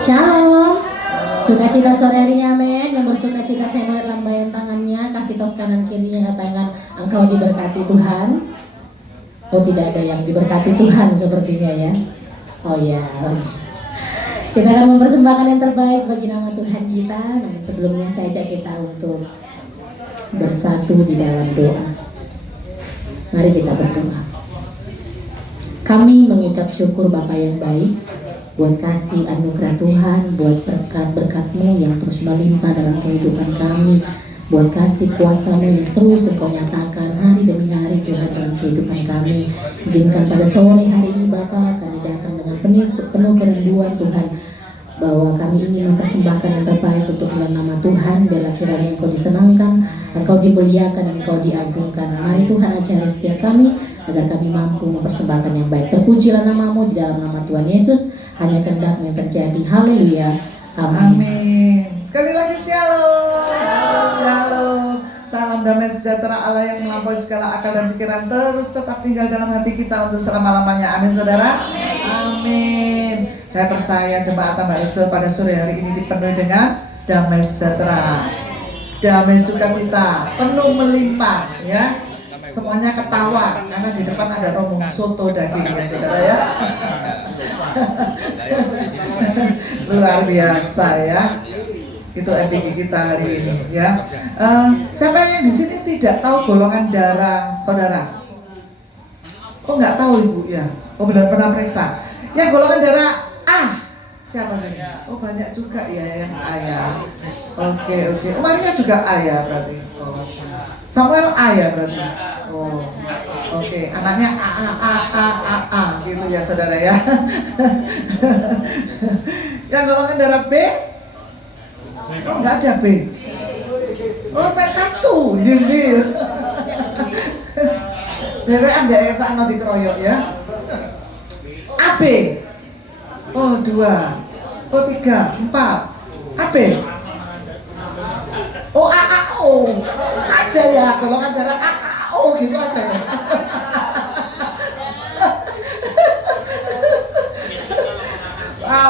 Shalom. Sukacita sore harinya, amin. Yang bersukacita saya melihat lambaian tangannya, kasih tos kanan kirinya, katakan engkau diberkati Tuhan. Oh, tidak ada yang diberkati Tuhan sepertinya ya. Oh ya. Kita akan mempersembahkan yang terbaik bagi nama Tuhan kita. Namun sebelumnya saya ajak kita untuk bersatu di dalam doa. Mari kita berdoa. Kami mengucap syukur Bapa yang baik, buat kasih anugerah Tuhan, buat berkat-berkat-Mu yang terus melimpah dalam kehidupan kami, buat kasih kuasa-Mu yang terus Engkau nyatakan hari demi hari Tuhan dalam kehidupan kami. Izinkan pada sore hari ini Bapa, kami datang dengan penuh kerinduan Tuhan, bahwa kami ingin mempersembahkan yang terbaik untuk bulan nama Tuhan, biarlah kiranya Engkau disenangkan, Engkau dimuliakan, dan Engkau diagungkan. Mari Tuhan ajari setiap kami, agar kami mampu mempersembahkan yang baik. Terpujilah nama-Mu di dalam nama Tuhan Yesus, hanya kehendak-Mu yang terjadi. Haleluya. Amin. Amin. Sekali lagi shalom. Shalom. Salam damai sejahtera Allah yang melampaui segala akal dan pikiran terus tetap tinggal dalam hati kita untuk selama-lamanya. Amin saudara. Amin. Saya percaya jemaat Tambak Rejo pada sore hari ini dipenuhi dengan damai sejahtera, damai sukacita, penuh melimpah ya. Semuanya ketawa karena di depan ada rombong soto daging ya saudara ya. Luar biasa ya. Itu MPG kita hari ini ya. Siapa yang di sini tidak tahu golongan darah saudara? Oh nggak tahu ibu ya? Oh benar pernah periksa. Yang golongan darah A siapa sih? Oh banyak juga ya yang A ya. Oke. Oh Maria juga A ya berarti. Oh. Samuel A ya berarti. Oh. Oke. Anaknya A gitu ya saudara ya. Yang golongan darah B? Oh nggak ada B. Oh P1 Dindil. Dewe anda esakno dikeroyok ya. AB. Oh 2. Oh 3, 4. AB. Oh AAO. Ada ya golongan darah AAO gitu ada ya.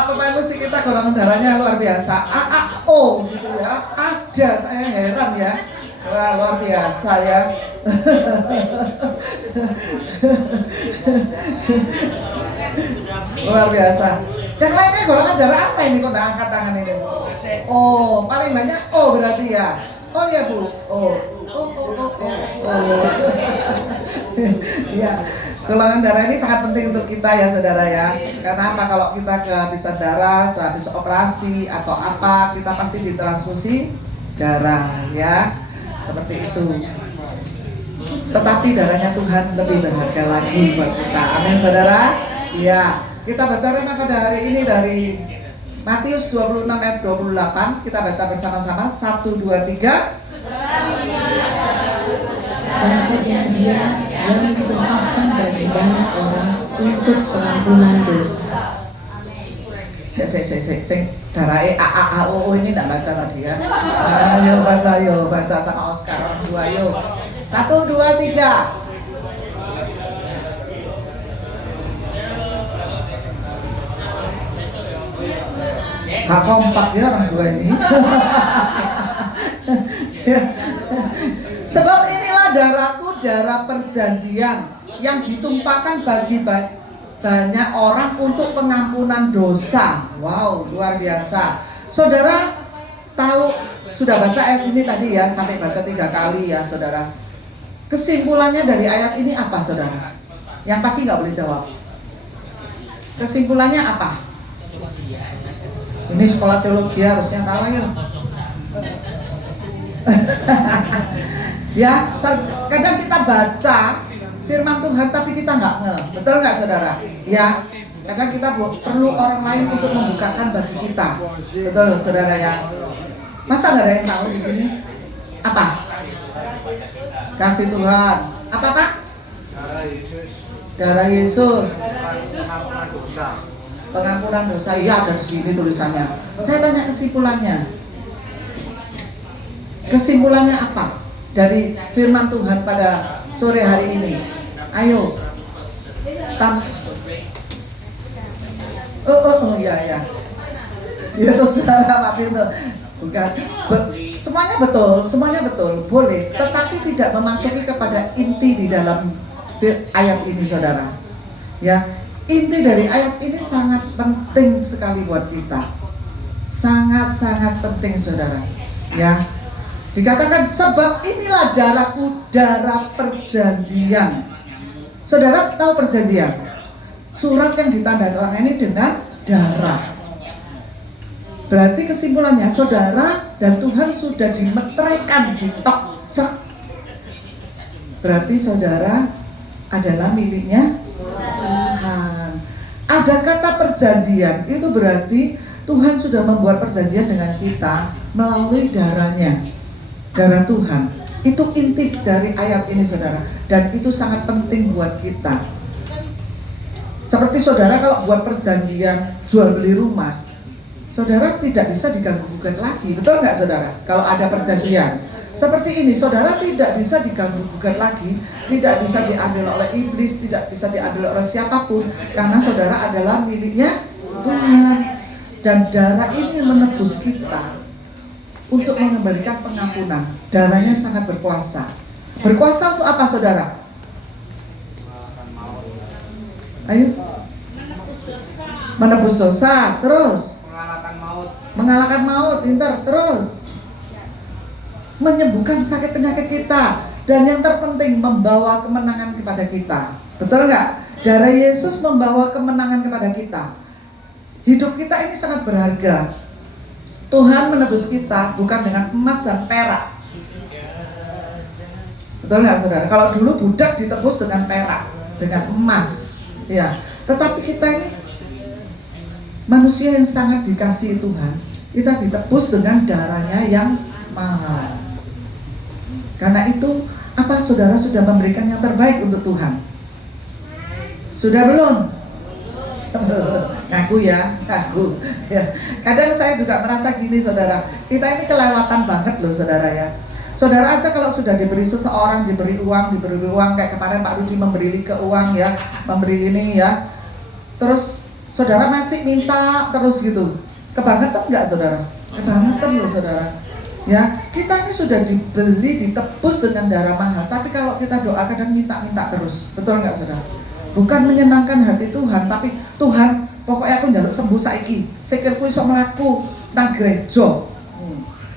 Pemain musik kita golongan darahnya luar biasa. AAO gitu ya. Ada, saya heran ya. Wah, luar biasa ya. Luar biasa. Yang lainnya golongan darah apa ini kok nggak angkat tangan ini? Oh, paling banyak O berarti ya. Oh ya Bu. Oh. Ya. Golongan darah ini sangat penting untuk kita ya saudara ya. Karena apa, kalau kita kehabisan darah sehabis operasi atau apa, kita pasti ditransfusi darah ya. Seperti itu. Tetapi darahnya Tuhan lebih berharga lagi buat kita. Amin saudara. Ya. Kita baca rema pada hari ini dari Matius 26 ayat 28. Kita baca bersama-sama 1, 2, 3. Dan perjanjian yang ditumpahkan bagi banyak orang untuk pengampunan dosa. Sing darahe AAAO ini enggak baca tadi ya. Ayo baca sama Oscar orang dua yuk. 1, 2, 3. Gak kompak ya orang dua ini. Sebab inilah darahku, darah perjanjian yang ditumpahkan bagi banyak orang untuk pengampunan dosa. Wow, luar biasa. Saudara tahu, sudah baca ayat ini tadi ya, sampai baca 3 kali ya saudara. Kesimpulannya dari ayat ini apa saudara? Yang pagi nggak boleh jawab. Kesimpulannya apa? Ini sekolah teologi harusnya tahu ya. Ya, kadang kita baca firman Tuhan tapi kita nggak ngeh, betul nggak saudara? Ya, kadang kita perlu orang lain untuk membukakan bagi kita, betul saudara ya. Masa nggak ada yang tahu di sini? Apa? Kasih Tuhan. Apa Pak? Darah Yesus. Pengampunan dosa. Iya ada di sini tulisannya. Saya tanya kesimpulannya. Kesimpulannya apa dari firman Tuhan pada sore hari ini? Ayo. Oh ya. Yesus dalam arti itu bukan semuanya betul, boleh, tetapi tidak memasuki kepada inti di dalam ayat ini, saudara. Ya, inti dari ayat ini sangat penting sekali buat kita, sangat-sangat penting, saudara. Ya, dikatakan sebab inilah darahku, darah perjanjian. Saudara tahu perjanjian? Surat yang ditandatangani dengan darah. Berarti kesimpulannya, saudara dan Tuhan sudah dimeteraikan, ditokcek. Berarti saudara adalah miliknya Tuhan. Ada kata perjanjian, itu berarti Tuhan sudah membuat perjanjian dengan kita melalui darahnya, darah Tuhan. Itu inti dari ayat ini, saudara. Dan itu sangat penting buat kita. Seperti saudara kalau buat perjanjian jual beli rumah, saudara tidak bisa diganggu gugat lagi, betul nggak, saudara? Kalau ada perjanjian seperti ini, saudara tidak bisa diganggu gugat lagi, tidak bisa diambil oleh iblis, tidak bisa diambil oleh siapapun, karena saudara adalah miliknya Tuhan. Dan darah ini menebus kita untuk memberikan pengampunan. Darahnya sangat berkuasa. Berkuasa untuk apa, saudara? Ayo. Menebus dosa, terus mengalahkan maut, pintar, terus menyembuhkan sakit penyakit kita, dan yang terpenting membawa kemenangan kepada kita. Betul nggak? Darah Yesus membawa kemenangan kepada kita. Hidup kita ini sangat berharga. Tuhan menebus kita bukan dengan emas dan perak. Betul nggak, saudara? Kalau dulu budak ditebus dengan perak, dengan emas, ya. Tetapi kita ini manusia yang sangat dikasihi Tuhan. Kita ditebus dengan darahnya yang mahal. Karena itu, apa saudara sudah memberikan yang terbaik untuk Tuhan? Sudah belum? Ngaku ya, ngaku ya. Kadang saya juga merasa gini, saudara, kita ini kelewatan banget loh, saudara ya. Saudara aja kalau sudah diberi seseorang, diberi uang kayak kemarin Pak Rudi memberi ke uang ya, memberi ini ya, terus saudara masih minta terus gitu. Kebangetan nggak, saudara? Kebangetan loh, saudara. Ya, kita ini sudah dibeli, ditebus dengan darah mahal, tapi kalau kita doa kadang minta-minta terus. Betul nggak, saudara? Bukan menyenangkan hati Tuhan, tapi Tuhan, pokoknya aku njaluk sembuh saiki, sikilku iso mlaku nang gereja.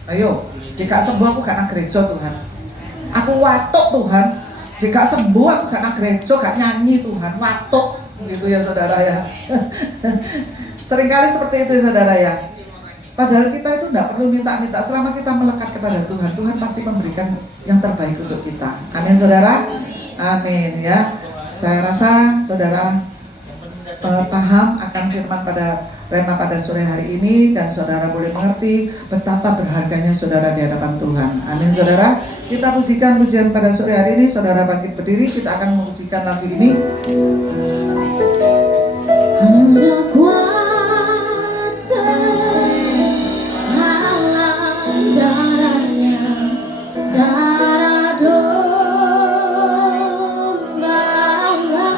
Ayo, jika sembuh aku gak nang gereja, Tuhan. Aku watuk, Tuhan. Jika sembuh aku gak nang gereja, gak nyanyi, Tuhan. Watuk, gitu ya, saudara ya. Seringkali seperti itu ya, saudara ya. Padahal kita itu tidak perlu minta-minta. Selama kita melekat kepada Tuhan, Tuhan pasti memberikan yang terbaik untuk kita. Amin, saudara. Amin ya. Saya rasa saudara paham akan firman pada Rema pada sore hari ini, dan saudara boleh mengerti betapa berharganya saudara di hadapan Tuhan. Amin, saudara. Kita pujikan pujian pada sore hari ini. Saudara bangkit berdiri, kita akan memujikan lagu ini. Ada kuasa dalam darahnya, darah domba Allah.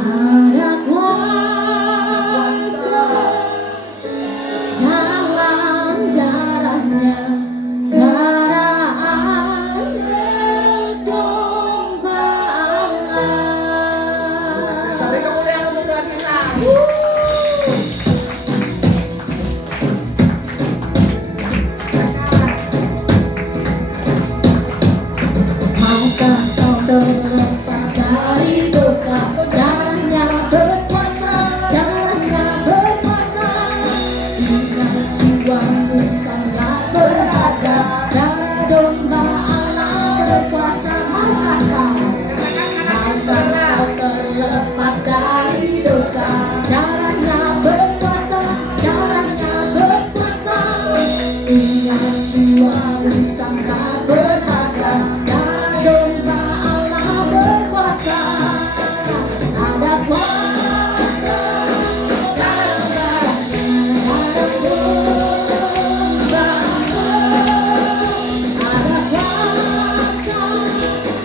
Ada kuasa dalam darahnya, darah anak domba Allah. Sampai kemuliaan untuk Tuhan kita. Maukah kau terlepas dari dosa? Darahnya berkuasa, darahnya berkuasa. Ingat jiwamu sangat berharga, darah domba Allah berkuasa. Maukah kau terlepas dari dosa? Darahnya berkuasa, darahnya berkuasa. Ingat jiwamu sangat berharga, darah domba Allah berkuasa. Ada kuasa dalam darahnya, darah domba Allah. Ada kuasa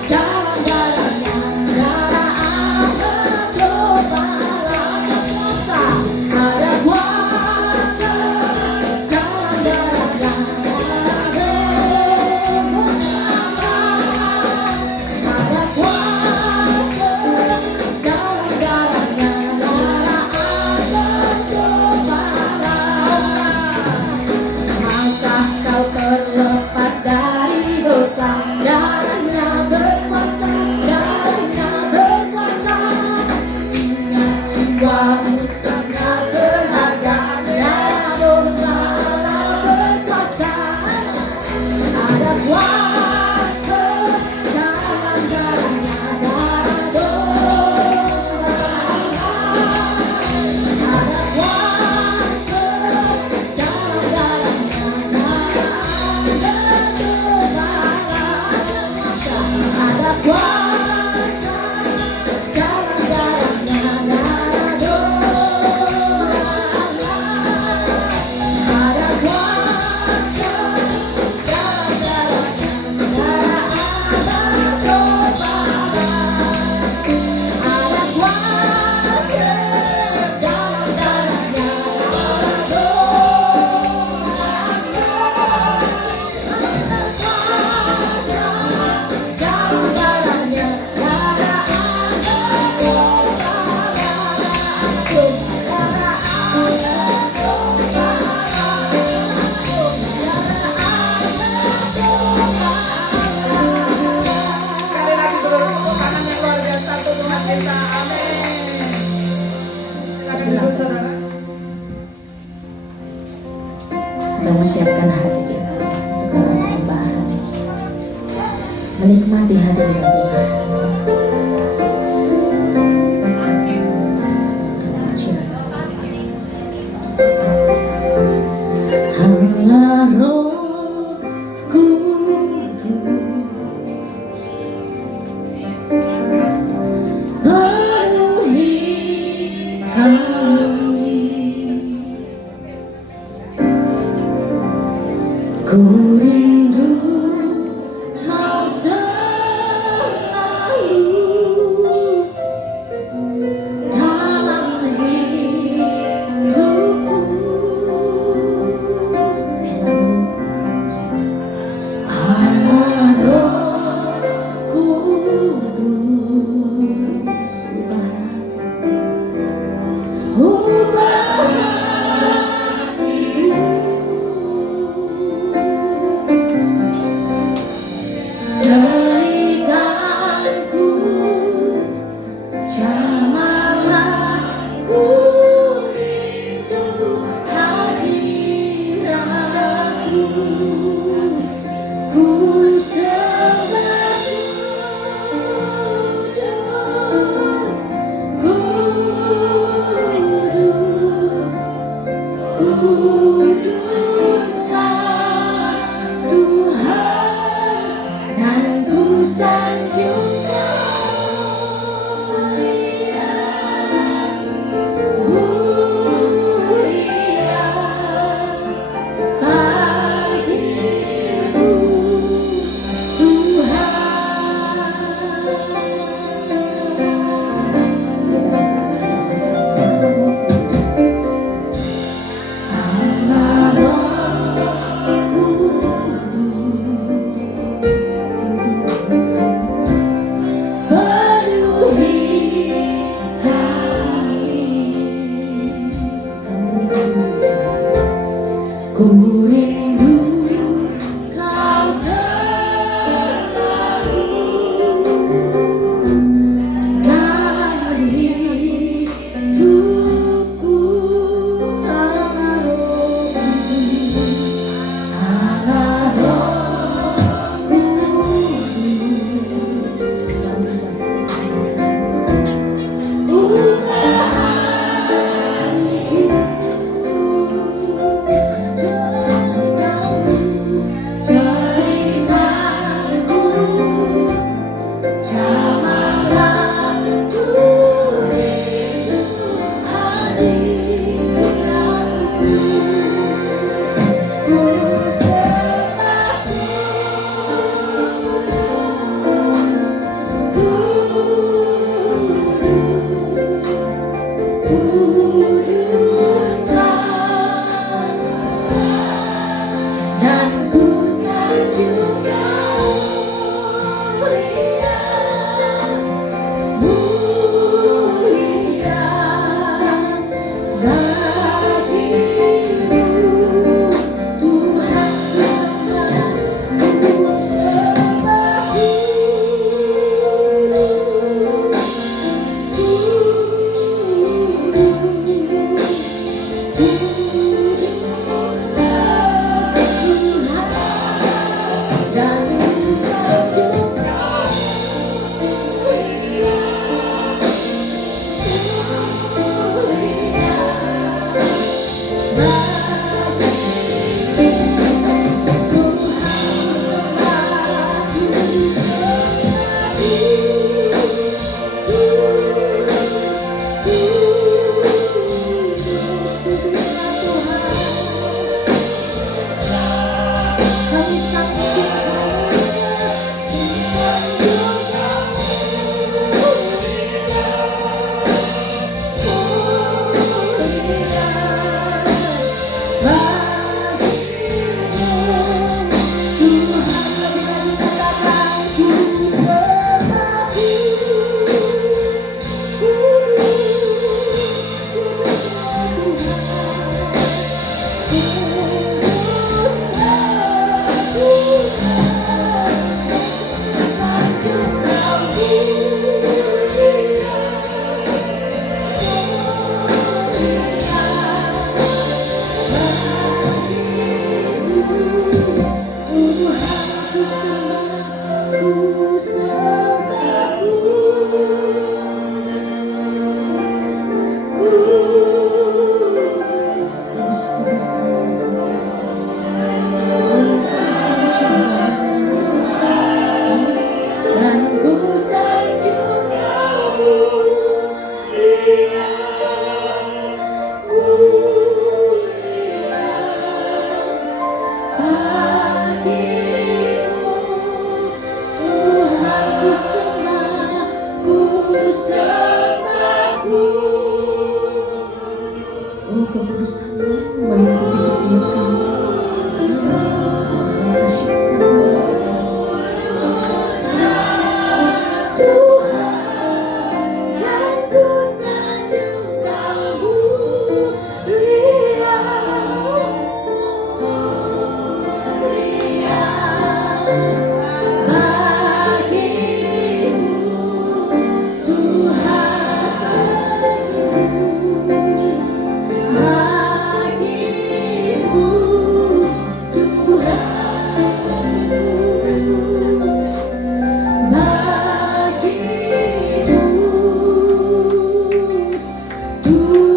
dalam darahnya, darah anak domba Allah berkuasa. Kamu sangat berharga, namun malah berkuasa. Ada kuasa dalam darahnya, darah domba. Ada kuasa dalam darahnya, darah domba. Ada kuasa dalam darahnya, darah domba. Ada kuasa dalam darahnya, darah domba. Ada kuasa dalam darahnya, darah domba. Ada kuasa dalam darahnya, darah Sekali lagi beri tepuk tangan yang luar biasa untuk Tuhan kita. Amin. Silakan duduk saudara. Kita mempersiapkan hati kita untuk dalam perubahan, menikmati hadirat Tuhan. Allah Roh Kudus, penuhi kami. Ku rindu Kau selalu dalam hidupku. Allah Roh Kudus, ubah hatiku. Jadikanku jamalah, ku rindu hadiratmu. Ku sembah kudus, kuduslah Tuhan, dan ku sanjung mulia, mulia bagimu Tuhan. Allah Rohku, penuhi kami. Ku rindu Kau selalu dalam hidupku. Allah Rohku, ubah hatiku. kekudusan-Mu meliputi setiap kami. Tuhan, dan ku sanjung Kau mulia, mulia bagimu, Tuhan bagimu, Tuhan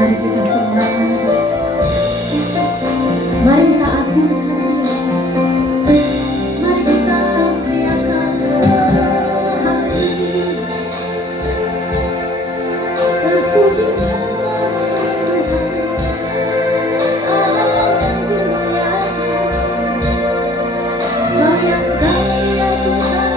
mari kita sembah, mari kita agungkan Dia, mari kita muliakan. Haleluya, terpuji Tuhan, Allah yang dimuliakan, Kau yang kaya Tuhan.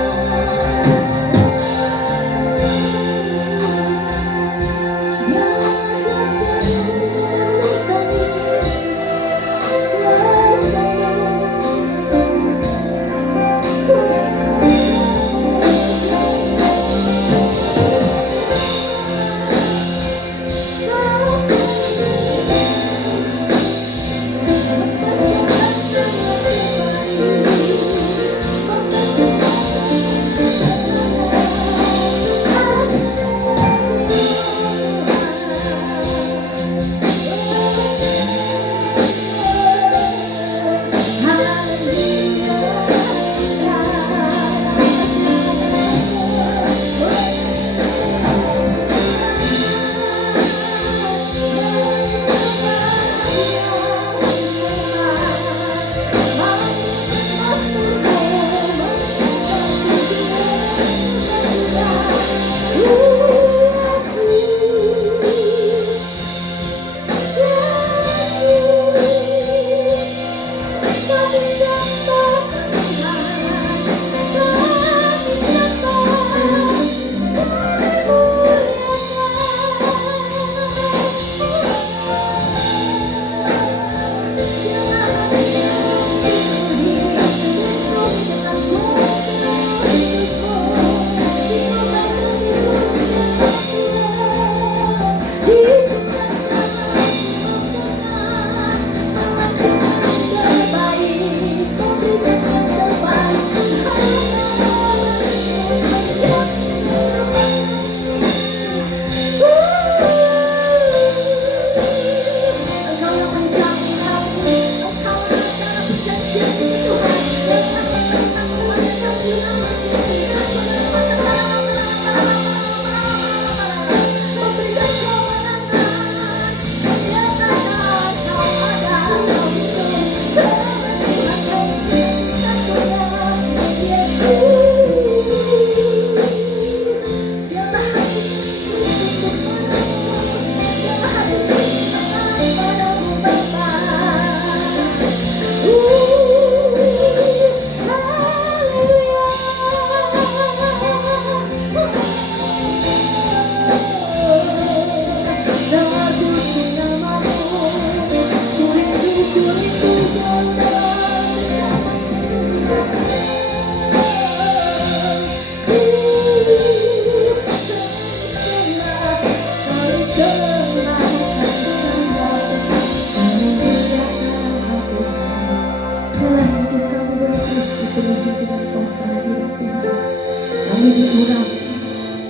Kami diurapi,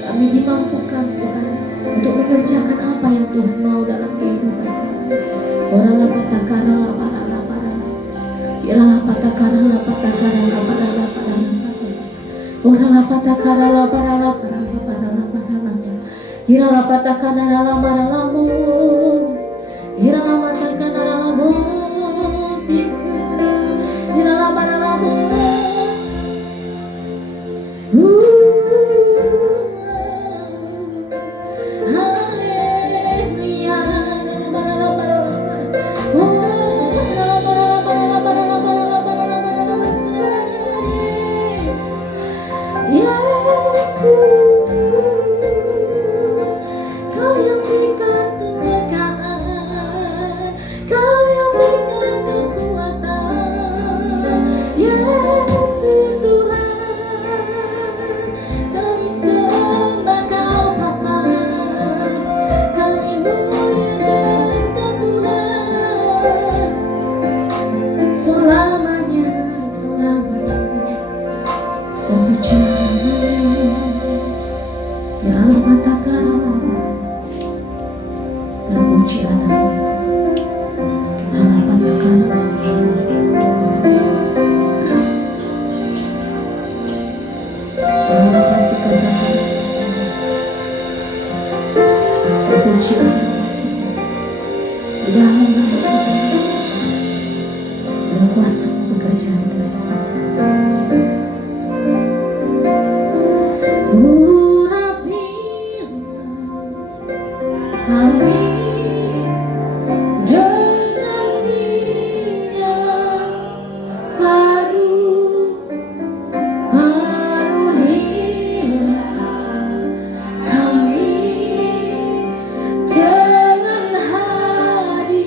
kami dimampukan Tuhan untuk mengerjakan apa yang Tuhan mau dalam kehidupan kami. Orala patakara la parala parala, irala patakara la patakara la parala parala parala, orala patakara la parala parala parala parala, irala patakara la parala mu, irala patakara la mu, irala parala mu. Yeah. Kau yang berikan kemegahan, Kau yang berikan kekuatan, Yesus Tuhan. Kami sembah Kau Bapa, kami muliakan Kau Tuhan. Selamanya, selamanya, terpujilah, janganlah patahkan nama, terpujilah nama, janganlah patahkan nama. Janganlah pasukan Tuhan, terpujilah di dalam nama Tuhan. Dalam kuasa-Mu bekerja di tengah-tengah kami. Kami dengan minyak baru, penuhilah kami dengan hadirat-Mu.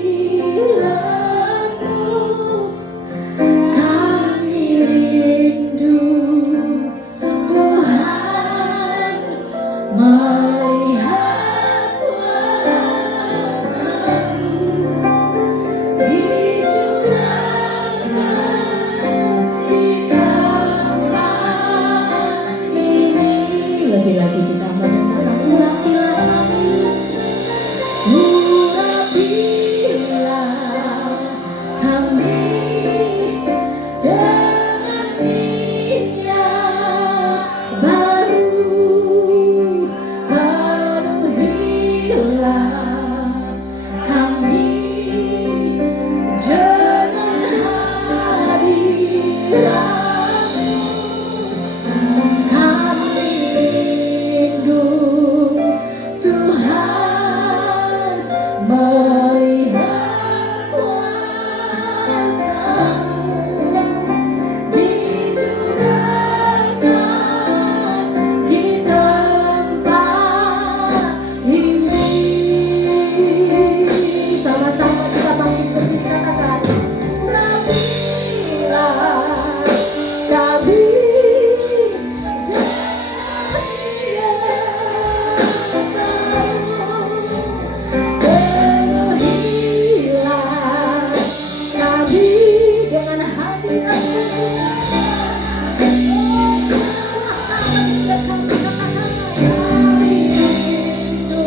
Kami rindu Tuhan melihat kuasa-Mu dicurahkan di tempat ini. Lebih lagi kita menyatakan urapilah kami, urapilah kami dengan minyak baru, penuhilah kami dengan hadirat-Mu. Kami rindu Tuhan melihat kuasa-Mu dicurahkan di tempat ini. Sama-sama kita bangkit berdiri, katakan, urapilah kami dengan penuhilah kami dengan hadirat-Mu. Sama-sama kami katakan, kami rindu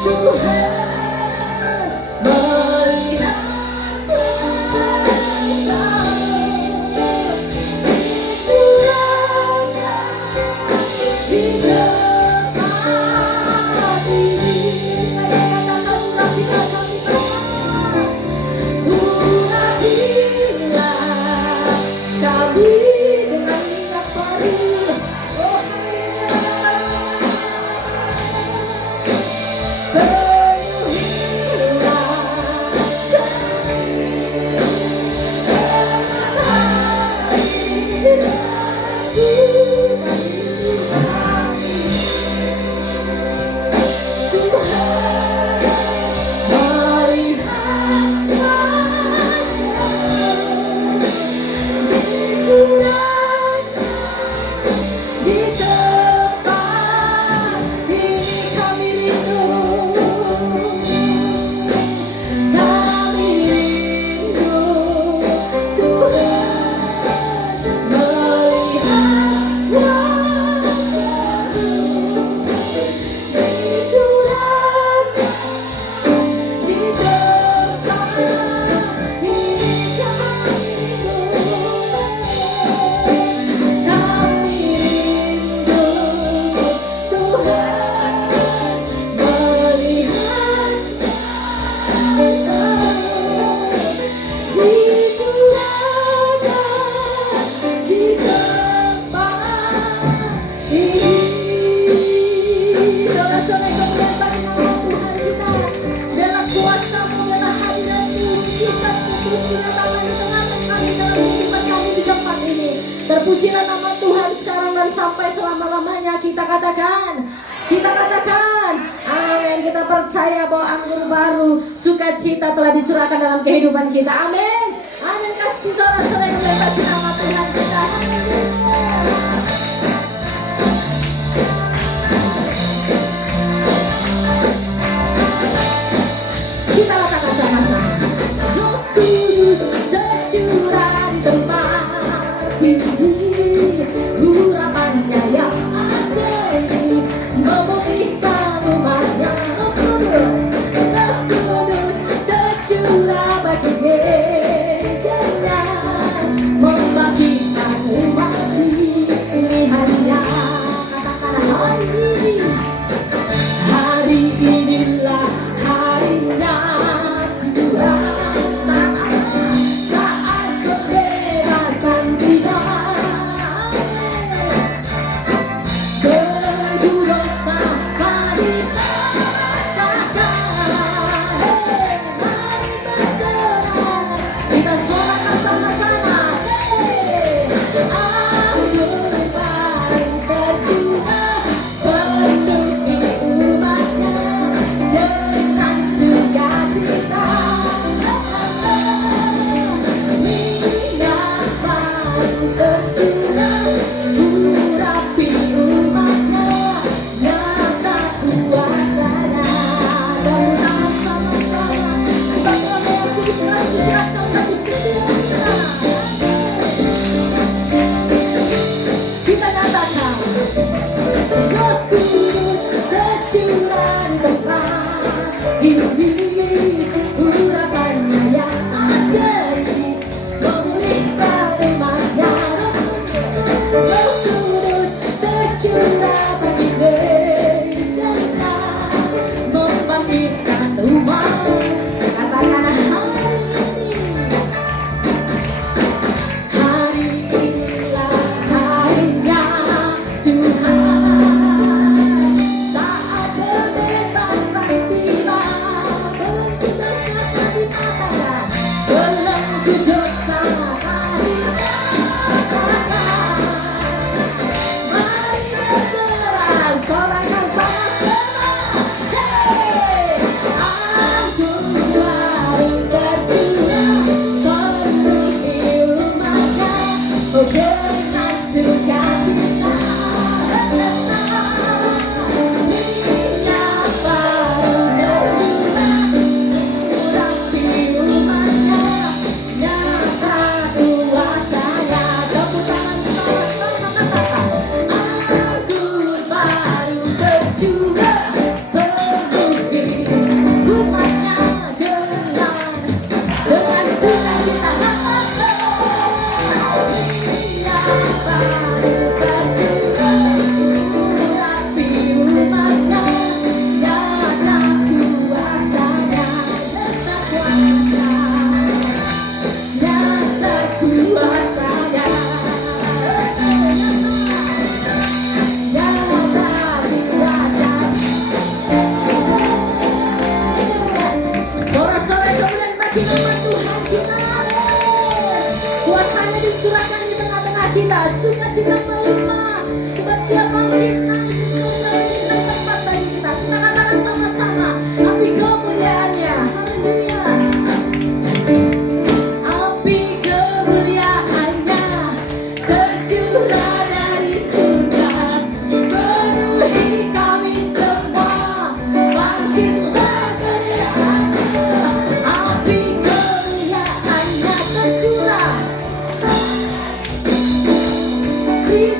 Tuhan melihat kuasa-Mu dicurahkan di tempat ini. Katakan, urapilah kami, urapilah kami dengan minyak baru. Oh, Tuhan melihat Tuhan sampai selama-lamanya. Kita katakan amin. Kita percaya bahwa anggur baru sukacita telah dicurahkan dalam kehidupan kita. Amin. Amin. Kasih saudara-saudara yang menikmati nama Tuhan kita. Kita katakan sama-sama. Roh Kudus tercurah di tempat ini, urapannya yang ajaib memulihkan umatnya. Roh Kudus tercurah bagi gerejanya, membangkitkan umat pilihannya. Katakan hari inilah harinya Tuhan, saat kebebasan tiba. Belenggu dosa mari berserah. Kita suarakan sama-sama. Anggur baru tercurah penuhi umatnya dengan sukacita. Minyak baru tercurah urapi umatnya, nyata kuasanya. Dalam tangan sama-sama sebagai orang yang kudus mengajarkan bagi setiap kita. Kita nyatakan Roh Kudus tercurah di tempat ini, urapannya yang ajaib memulihkan umatnya. Roh Kudus tercurah bagi gerejanya, membangkitkan umat. Katakan hari inilah harinya Tuhan, saat kebebasan tiba. Belenggu dosa dikatakan, belenggu dosa dikatakan. Mari berserah, sorakan sama-sama. Hey, anggur baru tercurah penuhi umatnya, oh dengan sukacita. Minyak baru tercurah urapi umatnya, nyata kuasanya. Tepuk tangan sama-sama, katakan anggur baru tercurah penuhi umatnya dengan sukacita. Minyak baru tercurah urapi umatnya, nyata kuasanya. Nyata kuasanya. Sorak-sorai kemuliaan bagi nama Tuhan kita. Kuasanya dicurahkan di tengah-tengah kita. Sukacita melimpah. Sebab Dia memberikan di surga ini tempat bagi kita. Kita katakan sama-sama, api kemuliaannya. Haleluya. Api kemuliaannya tercurah dari surga, penuhi kami semua. Bangkitlah gerejamu. Api kemuliaannya tercurah. Kita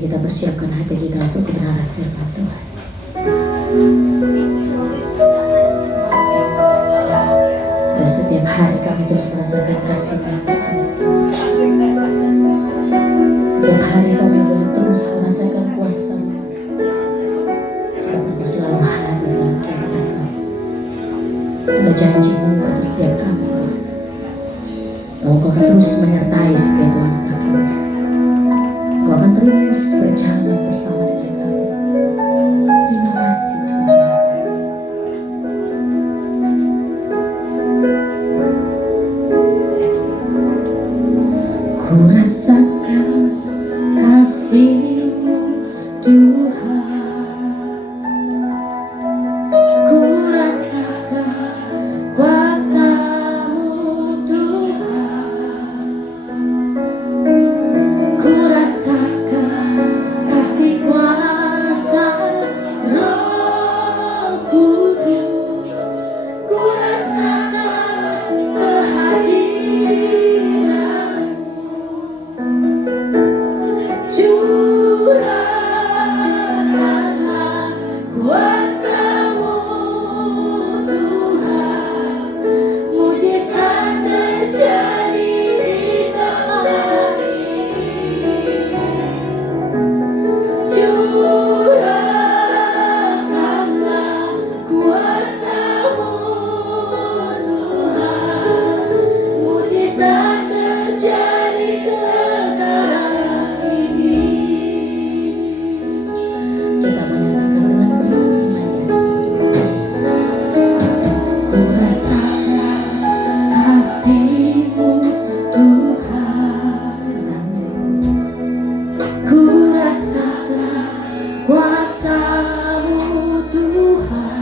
Mari kita persiapkan hati kita untuk kebenaran firman Tuhan. Dan setiap hari kami terus merasakan kasih-Mu. Setiap hari kami boleh terus merasakan kuasa-Mu. Sebab Engkau selalu hadir dalam kehidupan kami. Itulah janji-Mu bagi setiap kami, Tuhan. Bahwa Engkau akan terus menyertai setiap langkah kami. Engkau akan terus berjalan bersama dengan kami. Terima kasih Bapa. Ku rasakan kasih-Mu Tuhan. Ku rasakan kuasa-Mu Tuhan. Ku rasakan kasih kuasa Roh Kudus. Ku rasakan kehadiran-Mu. Curahkanlah kuasa-Mu Tuhan. Mujizat terjadi di tempat ini. Curahkanlah kuasa-Mu Tuhan. Mujizat terjadi sekarang ini. Kita menyatakan dengan penuh iman ya. Ku rasakan kasih-Mu Tuhan. Ku rasakan kuasa-Mu Tuhan.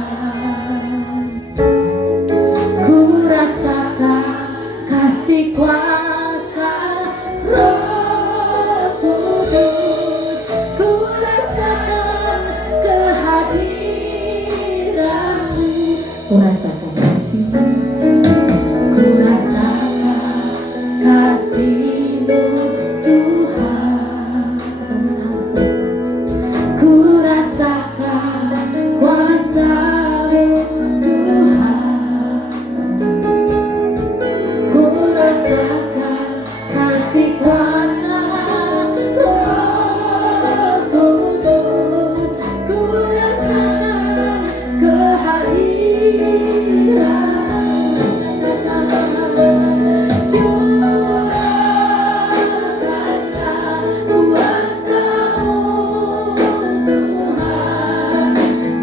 Ku rasakan kasih kuasa Roh Kudus. Ku rasakan kehadiran-Mu. Ku rasakan kasih-Mu. Ku rasakan kasih-Mu Tuhan. Kami rasakan. Ku rasakan kuasa-Mu Tuhan. Ku rasakan kasih kuasa Roh Kudus. Ku rasakan kehadiran-Mu. Curahkanlah kuasa-Mu Tuhan.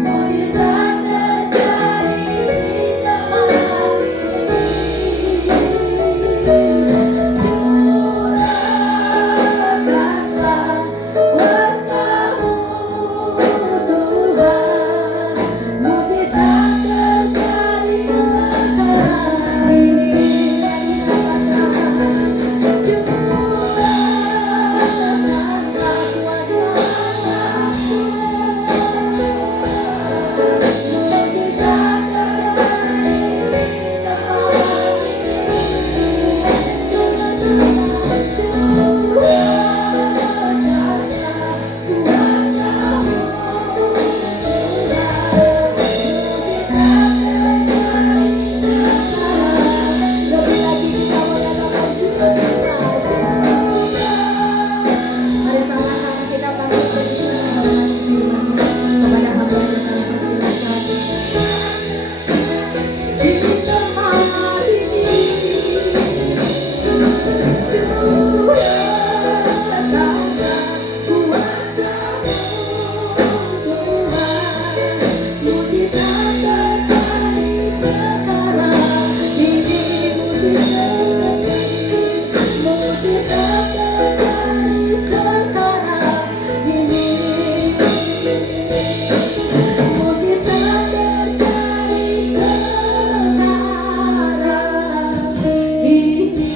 Mujizat terjadi di tempat ini. Curahkanlah kuasa-Mu Tuhan. Mujizat terjadi sekarang ini. Curahkanlah kuasa-Mu. Mujizat terjadi di tempat ini. Mari sama-sama kita panggil kepada hamba-Nya dalam persilakan. Di tempat ini curahkanlah kuasa-Mu Tuhan. Mujizat terjadi sekarang ini. Mujizat terjadi sekarang ini. Mujizat terjadi sekarang ini.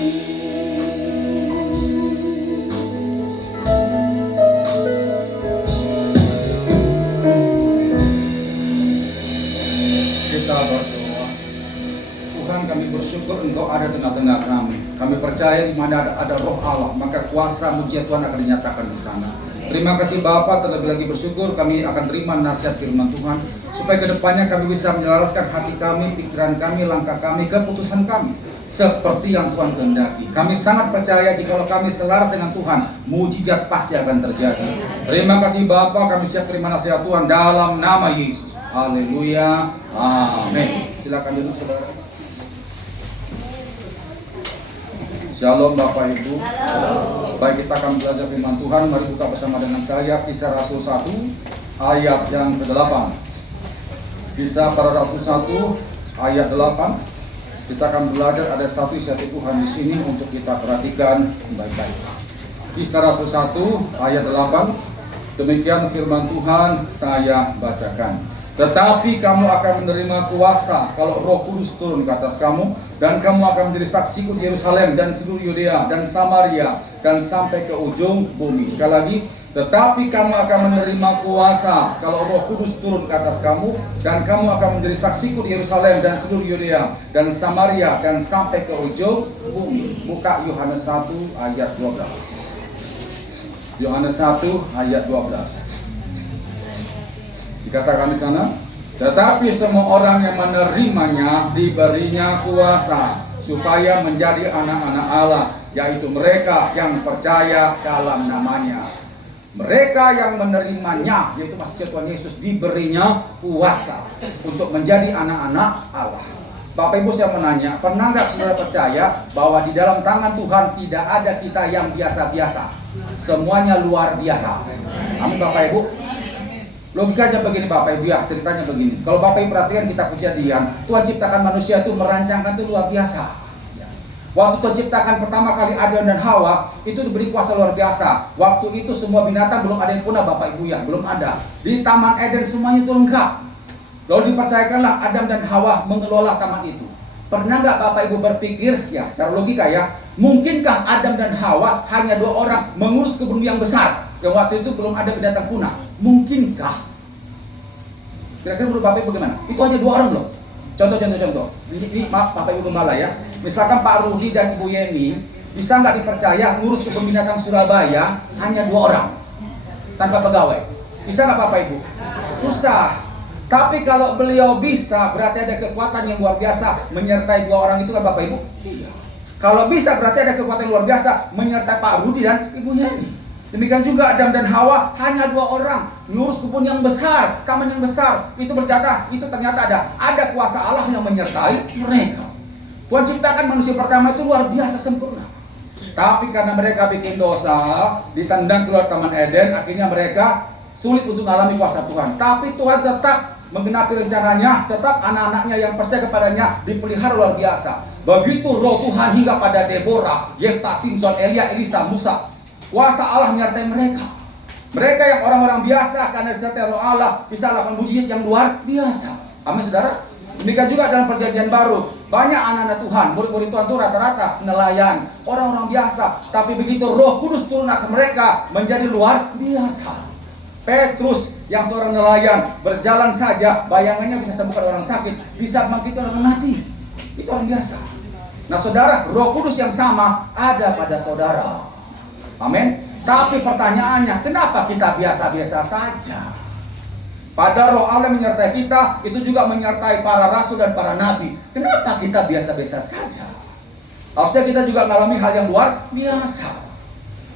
Kita berdoa. Tuhan, kami bersyukur Engkau ada tengah-tengah kami. Kami percaya di mana ada roh Allah, maka kuasa mujizat Tuhan akan dinyatakan di sana. Terima kasih Bapak, terlebih lagi bersyukur kami akan terima nasihat firman Tuhan, supaya kedepannya kami bisa menyelaraskan hati kami, pikiran kami, langkah kami, keputusan kami seperti yang Tuhan kehendaki. Kami sangat percaya jika kami selaras dengan Tuhan, mujizat pasti akan terjadi. Terima kasih Bapak, kami siap terima nasihat Tuhan dalam nama Yesus. Haleluya, amin. Silakan duduk saudara. Shalom Bapak Ibu. Baik, kita akan belajar firman Tuhan. Mari buka bersama dengan saya Kisah Rasul 1 ayat yang ke-8. Kisah para Rasul 1 ayat 8. Kita akan belajar, ada satu isi hati Tuhan di sini untuk kita perhatikan baik-baik. Kisah Rasul 1 ayat 8. Demikian firman Tuhan, saya bacakan. Tetapi kamu akan menerima kuasa kalau Roh Kudus turun ke atas kamu, dan kamu akan menjadi saksiku di Yerusalem dan seluruh Yudea dan Samaria dan sampai ke ujung bumi. Sekali lagi, tetapi kamu akan menerima kuasa kalau Roh Kudus turun ke atas kamu, dan kamu akan menjadi saksiku di Yerusalem dan seluruh Yudea dan Samaria dan sampai ke ujung bumi. Buka Yohanes 1 ayat 12. Yohanes 1 ayat 12. Dikatakan di sana, tetapi semua orang yang menerimanya diberinya kuasa supaya menjadi anak-anak Allah, yaitu mereka yang percaya dalam namanya. Mereka yang menerimanya, yaitu maksudnya Tuhan Yesus, diberinya kuasa untuk menjadi anak-anak Allah. Bapak Ibu, saya menanya, pernah nggak saudara percaya bahwa di dalam tangan Tuhan tidak ada kita yang biasa-biasa, semuanya luar biasa? Amin Bapak Ibu. Logikanya begini Bapak Ibu ya, ceritanya begini. Kalau Bapak Ibu perhatikan kitab Kejadian, Tuhan ciptakan manusia itu, merancangkan itu luar biasa. Waktu Tuhan ciptakan pertama kali Adam dan Hawa, itu diberi kuasa luar biasa. Waktu itu semua binatang belum ada yang punah Bapak Ibu ya, belum ada. Di Taman Eden semuanya itu lengkap. Lalu dipercayakanlah Adam dan Hawa mengelola taman itu. Pernah nggak Bapak Ibu berpikir, ya secara logika ya, mungkinkah Adam dan Hawa hanya 2 orang mengurus kebun yang besar? Yang waktu itu belum ada binatang punah. Mungkinkah? Kira-kira menurut Bapak Ibu bagaimana? Itu hanya 2 orang loh. Contoh. Ini maaf Bapak Ibu Gembala ya. Misalkan Pak Rudi dan Ibu Yeni bisa nggak dipercaya ngurus kebun binatang Surabaya hanya 2 orang tanpa pegawai? Bisa nggak Bapak Ibu? Susah. Tapi kalau beliau bisa, berarti ada kekuatan yang luar biasa menyertai 2 orang itu kan Bapak Ibu? Iya. Kalau bisa, berarti ada kekuatan yang luar biasa menyertai Pak Rudi dan Ibu Yeni. Demikian juga Adam dan Hawa, hanya 2 orang ngurus kebun yang besar, taman yang besar. Itu ternyata ada kuasa Allah yang menyertai mereka. Tuhan ciptakan manusia pertama itu luar biasa sempurna. Tapi karena mereka bikin dosa, ditendang keluar Taman Eden, akhirnya mereka sulit untuk mengalami kuasa Tuhan. Tapi Tuhan tetap menggenapi rencananya, tetap anak-anaknya yang percaya kepadanya dipelihara luar biasa. Begitu roh Tuhan hingga pada Deborah, Yefta, Simson, Elia, Elisa, Musa. Kuasa Allah menyertai mereka. Mereka yang orang-orang biasa karena disertai roh Allah bisa lakukan mujizat yang luar biasa. Amin saudara. Demikian juga dalam perjanjian baru, banyak anak-anak Tuhan, murid-murid Tuhan itu rata-rata nelayan, orang-orang biasa. Tapi begitu Roh Kudus turun atas mereka menjadi luar biasa. Petrus yang seorang nelayan berjalan saja, bayangannya bisa sembuhkan orang sakit, bisa bangkitkan orang mati. Itu orang biasa. Nah saudara, Roh Kudus yang sama ada pada saudara. Amin. Tapi pertanyaannya, kenapa kita biasa-biasa saja? Pada Roh Allah menyertai kita, itu juga menyertai para rasul dan para nabi. Kenapa kita biasa-biasa saja? Harusnya kita juga mengalami hal yang luar biasa.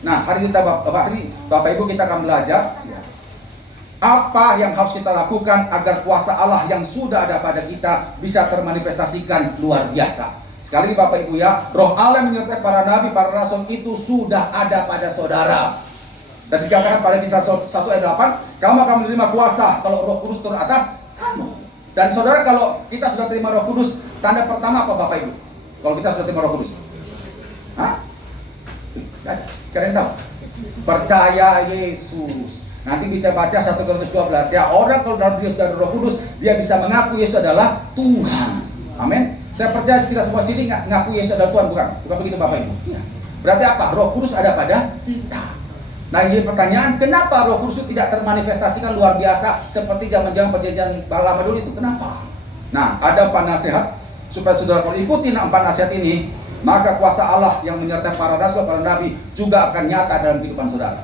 Nah, hari kita Bapak Ibu kita akan belajar apa yang harus kita lakukan agar kuasa Allah yang sudah ada pada kita bisa termanifestasikan luar biasa. Sekali lagi Bapak Ibu ya, Roh Allah menyertai para nabi, para rasul itu sudah ada pada saudara. Dan dikatakan pada Kisah 1 ayat 8, kamu akan menerima kuasa kalau Roh Kudus turun atas kamu. Dan saudara, kalau kita sudah terima Roh Kudus, tanda pertama apa Bapak Ibu? Kalau kita sudah terima Roh Kudus? Hah? Kalian tahu? Percaya Yesus. Nanti bisa baca 1 Korintus 12 ya. Orang kalau dalam dia sudah ada Roh Kudus, dia bisa mengaku Yesus adalah Tuhan. Amin. Saya percaya kita semua sini ngaku Yesus adalah Tuhan, bukan? Bukan begitu Bapak Ibu? Ya. Berarti apa? Roh Kudus ada pada kita. Nah, ini pertanyaan, kenapa Roh Kudus itu tidak termanifestasikan luar biasa seperti zaman-zaman perjanjian lama dulu itu? Kenapa? Nah, ada 4 nasihat supaya saudara kalau ikuti 4 nasihat ini, maka kuasa Allah yang menyertai para rasul, para nabi juga akan nyata dalam kehidupan saudara.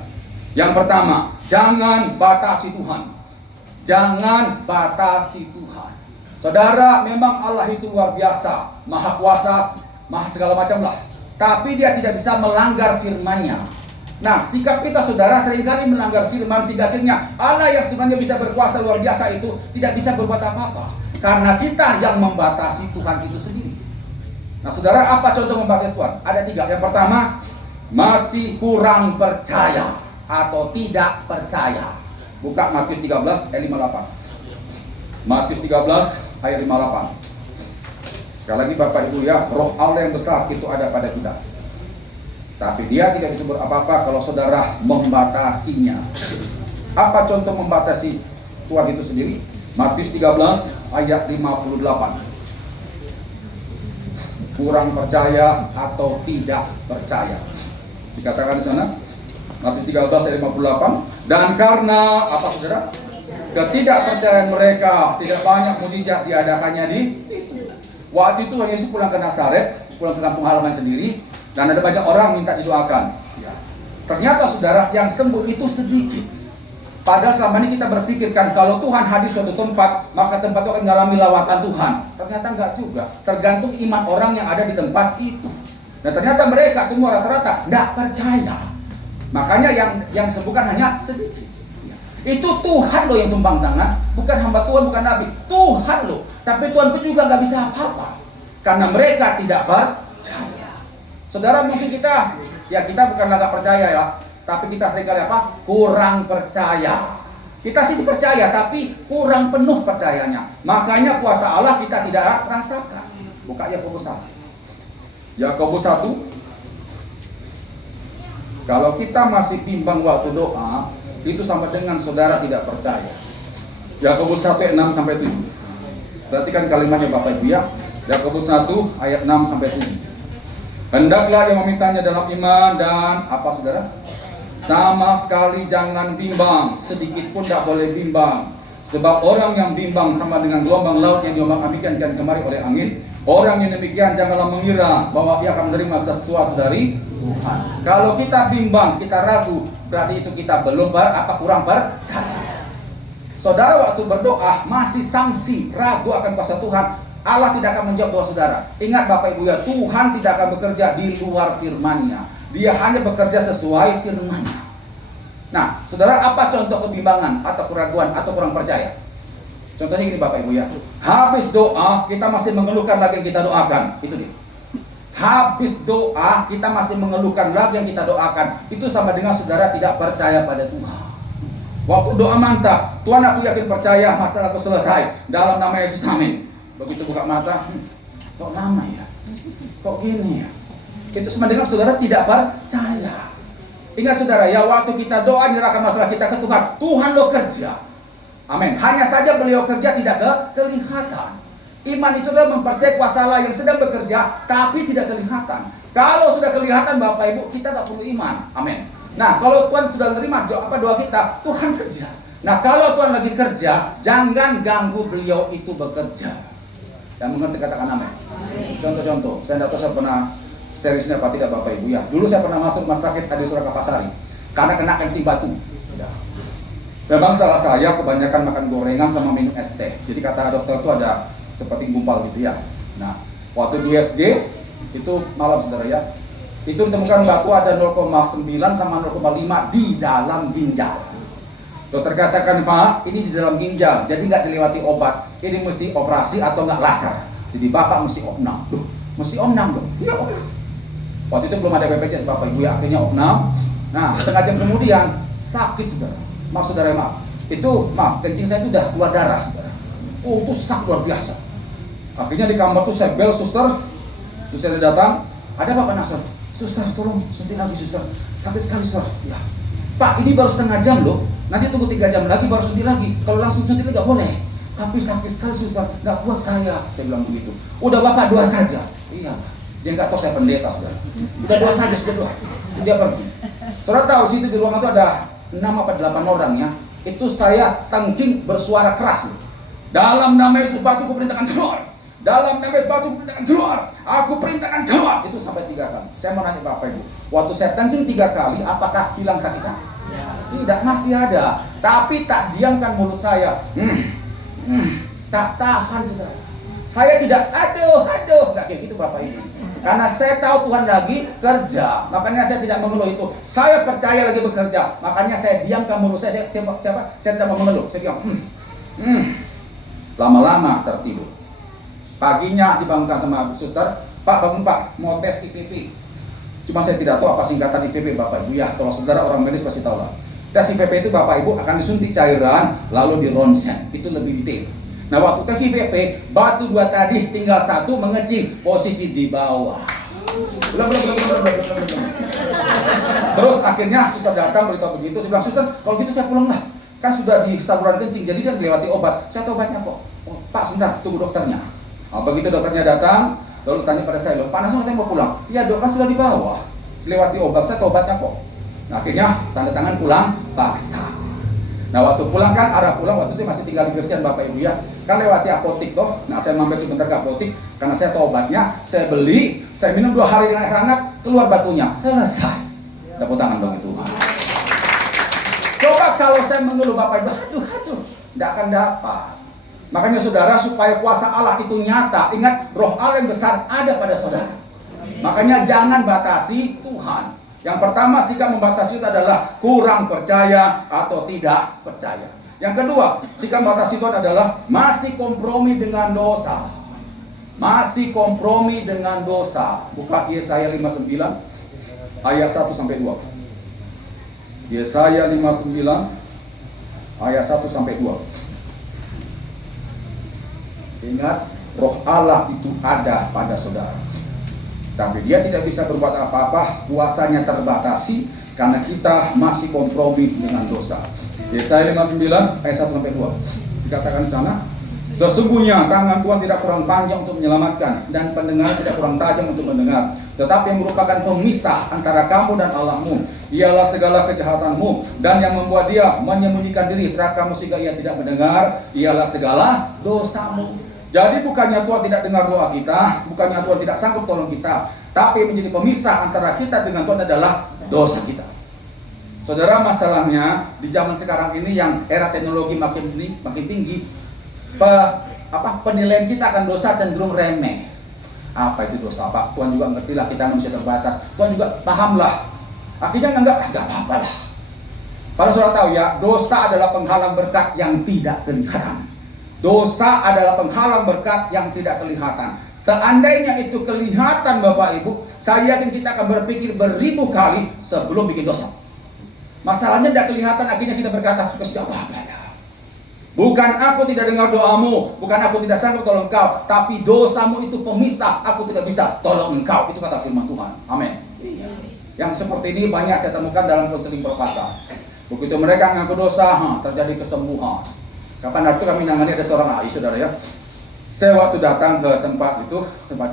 Yang pertama, jangan batasi Tuhan. Jangan batasi Tuhan. Saudara, memang Allah itu luar biasa, maha kuasa, maha segala macam lah. Tapi dia tidak bisa melanggar firman-Nya. Nah, sikap kita saudara seringkali melanggar firman, sehingga akhirnya Allah yang sebenarnya bisa berkuasa luar biasa itu tidak bisa berbuat apa-apa. Karena kita yang membatasi Tuhan itu sendiri. Nah saudara, apa contoh membatasi Tuhan? Ada 3. Yang pertama, masih kurang percaya atau tidak percaya. Buka Matius 13 ayat 58. Matius 13 ayat 58. Sekali lagi Bapak Ibu ya, roh Allah yang besar itu ada pada kita. Tapi dia tidak bisa apa-apa kalau saudara membatasinya. Apa contoh membatasi Tuhan itu sendiri? Matius 13 ayat 58. Kurang percaya atau tidak percaya. Dikatakan di sana Matius 13 ayat 58. Dan karena apa saudara? Ketidakpercayaan mereka, tidak banyak mujizat diadakannya di situ. Waktu itu Yesus pulang ke Nazaret, pulang ke kampung halaman sendiri, dan ada banyak orang minta didoakan. Ya. Ternyata saudara, yang sembuh itu sedikit. Padahal selama ini kita berpikirkan kalau Tuhan hadir suatu tempat, maka tempat itu akan mengalami lawatan Tuhan. Ternyata enggak juga. Tergantung iman orang yang ada di tempat itu. Dan ternyata mereka semua rata-rata enggak percaya. Makanya yang sembuhkan hanya sedikit. Ya. Itu Tuhan loh yang tumpang tangan, bukan hamba Tuhan, bukan nabi. Tuhan loh. Tapi Tuhan pun juga nggak bisa apa-apa. Karena mereka tidak percaya. Saudara, mungkin kita bukanlah nggak percaya ya, tapi kita seringkali apa? Kurang percaya. Kita sih percaya, tapi kurang penuh percayanya. Makanya kuasa Allah kita tidak rasakan. Buka Yakobus 1. Yakobus 1. Kalau kita masih bimbang waktu doa, itu sama dengan saudara tidak percaya. Yakobus 1 ayat 6 sampai 7. Perhatikan kalimatnya Bapak Ibu ya. Yakobus 1 ayat 6 sampai 7. Hendaklah yang memintanya dalam iman dan apa saudara? Sama sekali jangan bimbang, sedikit pun tidak boleh bimbang. Sebab orang yang bimbang sama dengan gelombang laut yang diombang-ambingkan kemari oleh angin. Orang yang demikian janganlah mengira bahwa ia akan menerima sesuatu dari Tuhan. Kalau kita bimbang, kita ragu, berarti itu kita belum kurang percaya. Saudara waktu berdoa masih sangsi, ragu akan kuasa Tuhan, Allah tidak akan menjawab doa saudara. Ingat Bapak Ibu ya, Tuhan tidak akan bekerja di luar firman-Nya. Dia hanya bekerja sesuai firman-Nya. Nah, saudara, apa contoh kebimbangan atau keraguan atau kurang percaya? Contohnya gini Bapak Ibu ya. Habis doa, kita masih mengeluhkan lagi yang kita doakan. Itu dia. Habis doa, kita masih mengeluhkan lagi yang kita doakan. Itu sama dengan saudara tidak percaya pada Tuhan. Waktu doa mantap, Tuhan aku yakin percaya, masalahku selesai. Dalam nama Yesus, amin. Begitu buka mata, kok lama ya? Kok gini ya? Itu sama dengan saudara tidak percaya. Ingat saudara ya, waktu kita doa nyerahkan masalah kita ke Tuhan, Tuhan lo kerja. Amin. Hanya saja beliau kerja tidak kelihatan. Iman itu adalah mempercayai kuasa Allah yang sedang bekerja, tapi tidak kelihatan. Kalau sudah kelihatan Bapak Ibu, kita tak perlu iman. Amin. Nah, kalau Tuhan sudah menerima doa kita, Tuhan kerja. Nah, kalau Tuhan lagi kerja, jangan ganggu beliau itu bekerja. Yang mengerti katakan amin. Contoh-contoh, saya tidak tahu saya pernah seriusnya apa tidak Bapak Ibu ya. Dulu saya pernah masuk rumah sakit di Surakarta karena kena kencing batu. Ya. Memang salah saya kebanyakan makan gorengan sama minum es teh. Jadi kata dokter itu ada seperti gumpal gitu ya. Nah, waktu di USG itu malam saudara ya, itu ditemukan batu ada 0,9 sama 0,5 di dalam ginjal. Dokter katakan, Pak, ini di dalam ginjal, jadi nggak dilewati obat. Ini mesti operasi atau nggak laser. Jadi Bapak mesti opnam. Duh, mesti opnam dong. Iya opnam. Waktu itu belum ada BPJS Bapak Ibu ya, akhirnya opnam. Nah, setengah jam kemudian sakit saudara. Maaf saudara, maaf. Itu kencing saya itu udah keluar darah saudara. Oh, itu sakit luar biasa. Akhirnya di kamar tuh saya bel suster datang. Ada apa Pak Nasr? Suster, tolong suntik lagi suster. Sakit sekali suster. Ya. Pak, ini baru setengah jam loh. Nanti tunggu 3 jam lagi baru suntik lagi. Kalau langsung suntik lagi nggak boleh. Tapi sakit sekali suster, nggak kuat saya bilang begitu. Udah Bapak doa saja. Iya. Dia nggak tahu saya pendeta saudara. Udah doa saja, sudah doa. Dia pergi. Saudara tahu situ di ruangan itu ada 6 apa 8 orang ya. Itu saya tangking bersuara keras loh. Dalam nama Yesus batu ku perintahkan keluar. Dalam nama Yesus batu ku perintahkan keluar. Aku perintahkan keluar. Itu sampai 3 kali. Saya mau nanya Bapak Ibu, waktu saya tangking 3 kali, apakah hilang sakitnya? Tidak, masih ada. Tapi tak diamkan mulut saya. Tak tahan, saudara. Saya tidak, aduh, nggak kayak gitu Bapak Ibu. Karena saya tahu Tuhan lagi kerja, makanya saya tidak mengeluh itu. Saya percaya lagi bekerja, makanya saya diamkan mulut saya. Saya tidak mau mengeluh. Saya diam. Lama-lama tertidur. Paginya dibangunkan sama suster, Pak bangun Pak, mau tes IVP. Cuma saya tidak tahu apa singkatan IVP Bapak Ibu ya. Kalau saudara orang medis pasti tahu lah. Tes IVP itu Bapak Ibu akan disuntik cairan, lalu di ronsen. Itu lebih detail. Nah waktu tes IVP, batu 2 tadi tinggal 1 mengecil, posisi di bawah. Belum. Terus akhirnya suster datang beritahu begitu. Saya bilang, suster kalau gitu saya pulang lah. Kan sudah di saluran kencing, jadi saya dilewati obat. Saya tahu obatnya kok. Oh, Pak sebentar, tunggu dokternya. Nah, begitu dokternya datang, lalu tanya pada saya, loh panas katanya mau pulang. Iya dok, kan sudah di bawah. Dilewati obat, saya tahu obatnya kok. Nah, akhirnya tanda tangan pulang paksa. Nah waktu pulang kan, arah pulang waktu itu masih tinggal di Gersian Bapak Ibu ya. Kan lewati apotik toh. Nah saya mampir sebentar ke apotik karena saya tahu obatnya. Saya beli, saya minum 2 hari dengan air hangat, keluar batunya. Selesai. Tepuk tangan bagi Tuhan. Coba kalau saya mengeluh Bapak Ibu, aduh, tidak akan dapat. Makanya saudara, supaya kuasa Allah itu nyata, ingat roh Allah yang besar ada pada saudara. Makanya jangan batasi Tuhan. Yang pertama sikap membatasi itu adalah kurang percaya atau tidak percaya. Yang kedua, sikap membatasi itu adalah masih kompromi dengan dosa. Masih kompromi dengan dosa. Buka Yesaya 59 ayat 1 sampai 2. Yesaya 59 ayat 1 sampai 2. Ingat, roh Allah itu ada pada saudara. Tapi dia tidak bisa berbuat apa-apa, kuasanya terbatasi karena kita masih kompromi dengan dosa. Yesaya 59 ayat 1 sampai 2. Dikatakan di sana, sesungguhnya tangan Tuhan tidak kurang panjang untuk menyelamatkan dan pendengaran tidak kurang tajam untuk mendengar, tetapi yang merupakan pemisah antara kamu dan Allahmu ialah segala kejahatanmu, dan yang membuat dia menyembunyikan diri terhadap kamu sehingga ia tidak mendengar ialah segala dosamu. Jadi bukannya Tuhan tidak dengar doa kita, bukannya Tuhan tidak sanggup tolong kita, tapi menjadi pemisah antara kita dengan Tuhan adalah dosa kita. Saudara, masalahnya di zaman sekarang ini yang era teknologi makin tinggi, penilaian kita akan dosa cenderung remeh. Apa itu dosa Pak? Tuhan juga ngerti lah, kita manusia terbatas. Tuhan juga paham lah. Akhirnya nggak apa-apa lah. Padahal saudara tahu ya, dosa adalah penghalang berkat yang tidak kelihatan. Dosa adalah penghalang berkat yang tidak kelihatan. Seandainya itu kelihatan Bapak Ibu, saya yakin kita akan berpikir beribu kali sebelum bikin dosa. Masalahnya tidak kelihatan, akhirnya kita berkata, sudah apa-apa ya. Bukan aku tidak dengar doamu, bukan aku tidak sanggup tolong engkau, tapi dosamu itu pemisah, aku tidak bisa tolong engkau. Itu kata firman Tuhan. Amin. Yang seperti ini banyak saya temukan dalam konseling perpasa. Begitu mereka mengaku dosa, terjadi kesembuhan. Kapan hari itu kami nangani ada seorang AI, saudara ya. Saya waktu datang ke tempat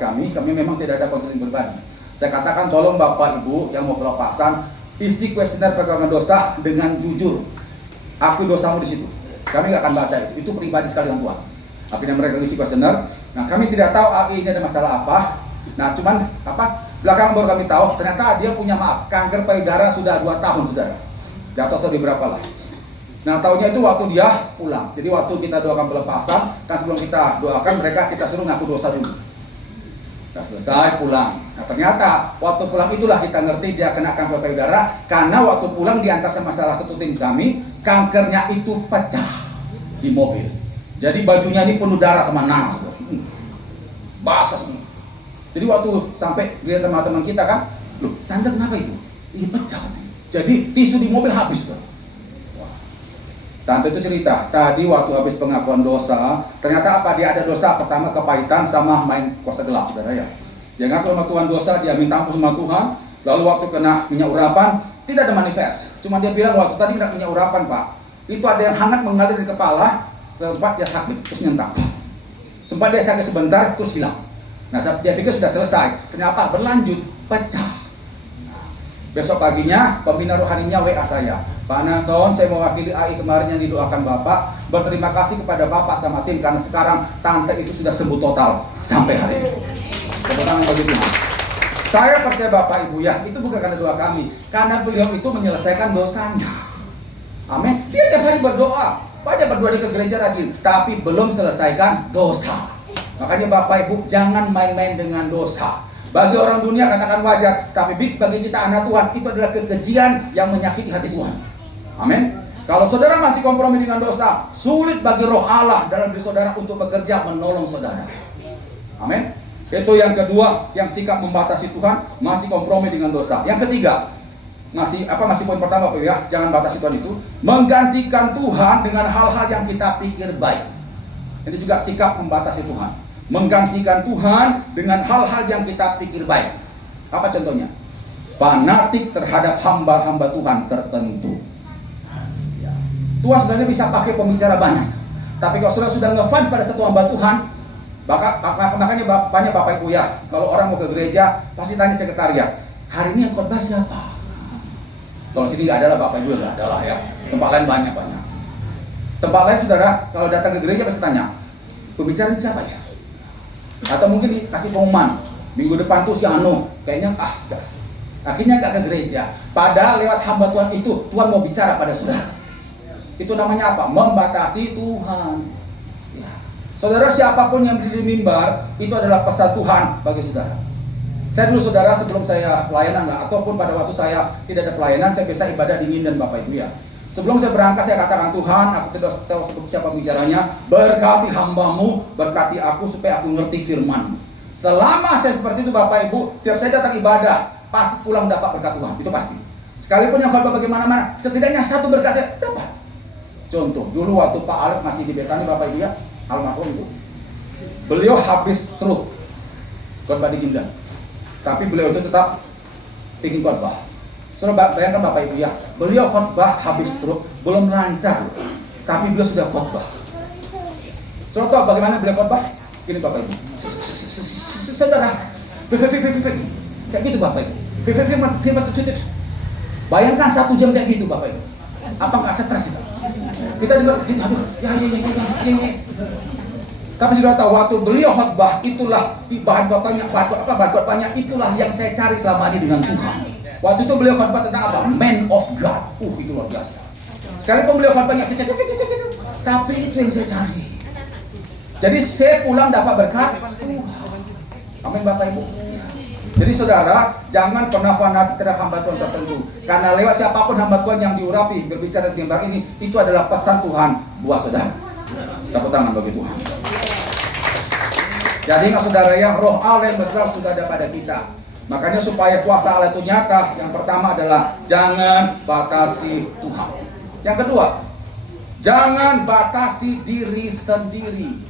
kami memang tidak ada konseling pribadi. Saya katakan tolong Bapak Ibu yang mau pelepasan, isi kuesioner perkara dosa dengan jujur. Aku dosamu di situ. Kami nggak akan baca itu pribadi sekali dengan Tuhan. Akhirnya mereka isi kuesioner. Nah kami tidak tahu AI ini ada masalah apa. Nah cuman belakang baru kami tahu ternyata dia punya kanker payudara sudah 2 tahun saudara. Jatuh lebih berapa lah. Nah tahunya itu waktu dia pulang. Jadi waktu kita doakan pelepasan, kan sebelum kita doakan kita suruh ngaku dosa dulu. Nah selesai pulang. Nah ternyata waktu pulang itulah kita ngerti dia kena kanker payudara. Karena waktu pulang diantar sama salah satu tim kami, kankernya itu pecah di mobil. Jadi bajunya ini penuh darah sama nanah. Basah semua. Jadi waktu sampai lihat sama teman kita kan, loh tante kenapa itu? Iya pecah. Jadi tisu di mobil habis tuh. Tante itu cerita, tadi waktu habis pengakuan dosa, ternyata dia ada dosa pertama kepahitan sama main kuasa gelap, saudara ya. Dia ngaku sama Tuhan dosa, dia minta ampun sama Tuhan, lalu waktu kena minyak urapan, tidak ada manifest. Cuma dia bilang waktu tadi kena minyak urapan Pak, itu ada yang hangat mengalir di kepala, sempat dia sakit, terus nyentak. Sempat dia sakit sebentar, terus hilang. Nah dia pikir sudah selesai, kenapa? Berlanjut, pecah. Besok paginya pembina rohaninya WA saya, Pak Nason, saya mewakili AI kemarin yang didoakan Bapak, berterima kasih kepada Bapak sama tim karena sekarang tante itu sudah sembuh total sampai hari ini. Tepuk tangan bagi Tuhan. Saya percaya Bapak Ibu ya, itu bukan karena doa kami, karena beliau itu menyelesaikan dosanya. Amin. Dia tiap hari berdoa, banyak berdoa di ke gereja rajin, tapi belum selesaikan dosa. Makanya Bapak Ibu jangan main-main dengan dosa. Bagi orang dunia katakan wajar, tapi bagi kita anak Tuhan itu adalah kekejian yang menyakiti hati Tuhan. Amin. Kalau saudara masih kompromi dengan dosa, sulit bagi Roh Allah dalam diri saudara untuk bekerja menolong saudara. Amin. Itu yang kedua, yang sikap membatasi Tuhan, masih kompromi dengan dosa. Yang ketiga, masih poin pertama Pak ya, jangan batasi Tuhan itu, menggantikan Tuhan dengan hal-hal yang kita pikir baik. Ini juga sikap membatasi Tuhan. Menggantikan Tuhan dengan hal-hal yang kita pikir baik. Apa contohnya? Fanatik terhadap hamba-hamba Tuhan tertentu. Tuhan sebenarnya bisa pakai pembicara banyak, tapi kalau sudah ngefan pada satu hamba Tuhan, makanya banyak Bapak Ibu ya, kalau orang mau ke gereja pasti tanya sekretariat, hari ini yang khotbah siapa? Kalau sini nggak ada lah Bapak Ibu, nggak ada lah ya. Tempat lain banyak. Tempat lain saudara, kalau datang ke gereja pasti tanya, pembicara ini siapa ya? Atau mungkin dikasih pengumuman, minggu depan tuh si Anu, kayaknya akhirnya nggak ke gereja. Padahal lewat hamba Tuhan itu, Tuhan mau bicara pada saudara. Itu namanya apa? Membatasi Tuhan. Ya. Saudara, siapapun yang berdiri di mimbar, itu adalah pesan Tuhan bagi saudara. Saya dulu saudara sebelum saya pelayanan ataupun pada waktu saya tidak ada pelayanan, saya biasa ibadah dingin dan Bapak Ibu ya. Sebelum saya berangkat saya katakan, Tuhan, aku tidak tahu siapa bicaranya, berkati hambamu, berkati aku supaya aku ngerti firman. Selama saya seperti itu Bapak Ibu, setiap saya datang ibadah, pasti pulang dapat berkat Tuhan, itu pasti. Sekalipun yang khotbah bagaimana-mana, setidaknya satu berkat saya dapat. Contoh, dulu waktu Pak Alek masih di Betani Bapak Ibu ya, almarhum itu, beliau habis stroke, khotbah di Gimdan. Tapi beliau itu tetap bikin khotbah. Saudara bayangkan Bapak Ibu ya, beliau khotbah habis stroke, belum lancar, tapi beliau sudah khotbah. Saudara tahu bagaimana beliau khotbah? Ini Bapak Ibu, saudara, kayak gitu Bapak Ibu. Bayangkan 1 jam kayak gitu Bapak Ibu. Apa nggak stres itu? Kita juga, aduh, ya. Tapi sudah tahu waktu beliau khotbah, itulah bahan khotbahnya itulah yang saya cari selama ini dengan Tuhan. Waktu itu beliau khotbah tentang apa? Man of God. Itu luar biasa. Sekalipun beliau khotbahnya tapi itu yang saya cari. Jadi saya pulang dapat berkat. Amin Bapak Ibu. Jadi saudara, jangan pernah fanatik terhadap hamba Tuhan tertentu. Karena lewat siapapun hamba Tuhan yang diurapi berbicara di mimbar ini, itu adalah pesan Tuhan buat saudara. Tepuk tangan bagi Tuhan. Jadi ingat saudara ya, Roh Allah yang besar sudah ada pada kita. Makanya supaya kuasa Allah itu nyata, yang pertama adalah jangan batasi Tuhan. Yang kedua, jangan batasi diri sendiri.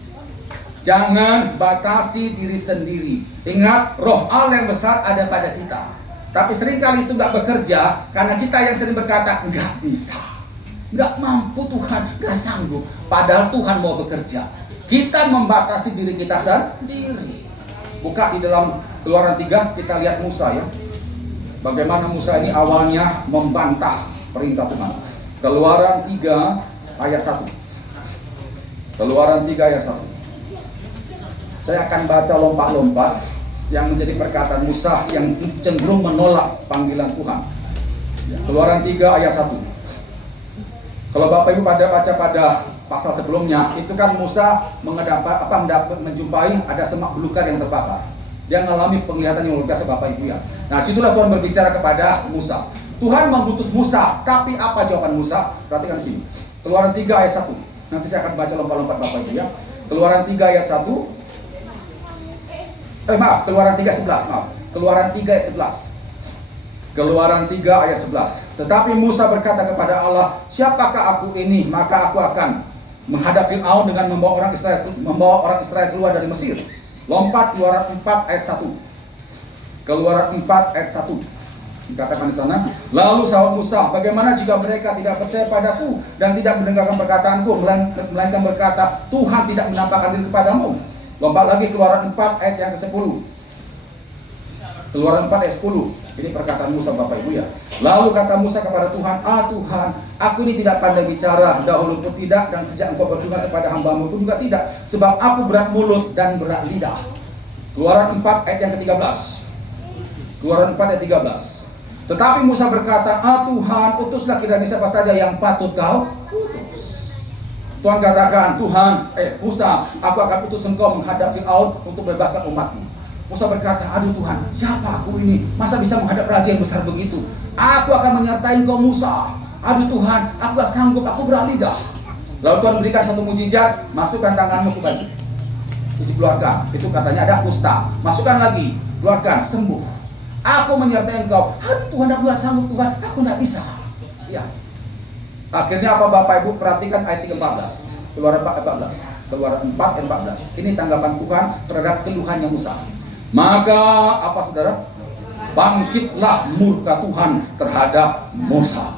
Jangan batasi diri sendiri. Ingat, Roh Allah yang besar ada pada kita. Tapi seringkali itu nggak bekerja karena kita yang sering berkata nggak bisa, nggak mampu Tuhan, nggak sanggup. Padahal Tuhan mau bekerja. Kita membatasi diri kita sendiri. Buka di dalam Keluaran 3, kita lihat Musa ya. Bagaimana Musa ini awalnya membantah perintah Tuhan. Keluaran 3 ayat 1. Keluaran 3 ayat 1. Saya akan baca lompat-lompat yang menjadi perkataan Musa yang cenderung menolak panggilan Tuhan. Keluaran 3 ayat 1. Kalau Bapak Ibu pada baca pada pasal sebelumnya, itu kan Musa menjumpai ada semak belukar yang terbakar. Dia mengalami penglihatan yang luar biasa Bapak Ibu ya. Nah, situlah Tuhan berbicara kepada Musa. Tuhan mengutus Musa, tapi apa jawaban Musa? Perhatikan sini. Keluaran 3 ayat 1. Nanti saya akan baca lompat-lompat Bapak Ibu ya. Keluaran 3 ayat 1. Keluaran 3 ayat 11, maaf. Keluaran 3 ayat 11. Keluaran 3 ayat 11. Tetapi Musa berkata kepada Allah, siapakah aku ini? Maka aku akan menghadap Fir'aun dengan membawa orang Israel keluar dari Mesir. Lompat Keluaran 4 ayat 1. Keluaran 4 ayat 1. Dikatakan di sana, lalu sahut Musa, bagaimana jika mereka tidak percaya padaku dan tidak mendengarkan perkataanku, melainkan berkata, Tuhan tidak menampakkan diri kepadamu. Lompat lagi Keluaran 4 ayat yang ke-10. Keluaran 4 ayat 10. Ini perkataan Musa Bapak Ibu ya. Lalu kata Musa kepada Tuhan, Tuhan, aku ini tidak pandai bicara, dahulu pun tidak, dan sejak engkau berfirman kepada hambamu pun juga tidak, sebab aku berat mulut dan berat lidah. Keluaran 4 ayat yang ke-13. Keluaran 4 ayat 13. Tetapi Musa berkata, Tuhan, utuslah kiranya siapa saja yang patut kau utus. Tuhan katakan, Musa, aku akan utus engkau menghadap Fir'aun untuk membebaskan umatmu. Musa berkata, aduh Tuhan, siapa aku ini? Masa bisa menghadap raja yang besar begitu? Aku akan menyertai engkau Musa. Aduh Tuhan, aku gak sanggup, aku berlidah. Lalu Tuhan berikan satu mujizat, masukkan tanganmu ke baju. Terus dikeluarkan, itu katanya ada kusta. Masukkan lagi, keluarkan, sembuh. Aku menyertai engkau. Aduh Tuhan, aku gak sanggup Tuhan, aku gak bisa. Ya. Akhirnya apa Bapak Ibu? Perhatikan ayat 14. Keluaran 4 ayat 14. Ini tanggapan Tuhan terhadap keluhannya Musa. Maka apa saudara? Bangkitlah murka Tuhan terhadap Musa.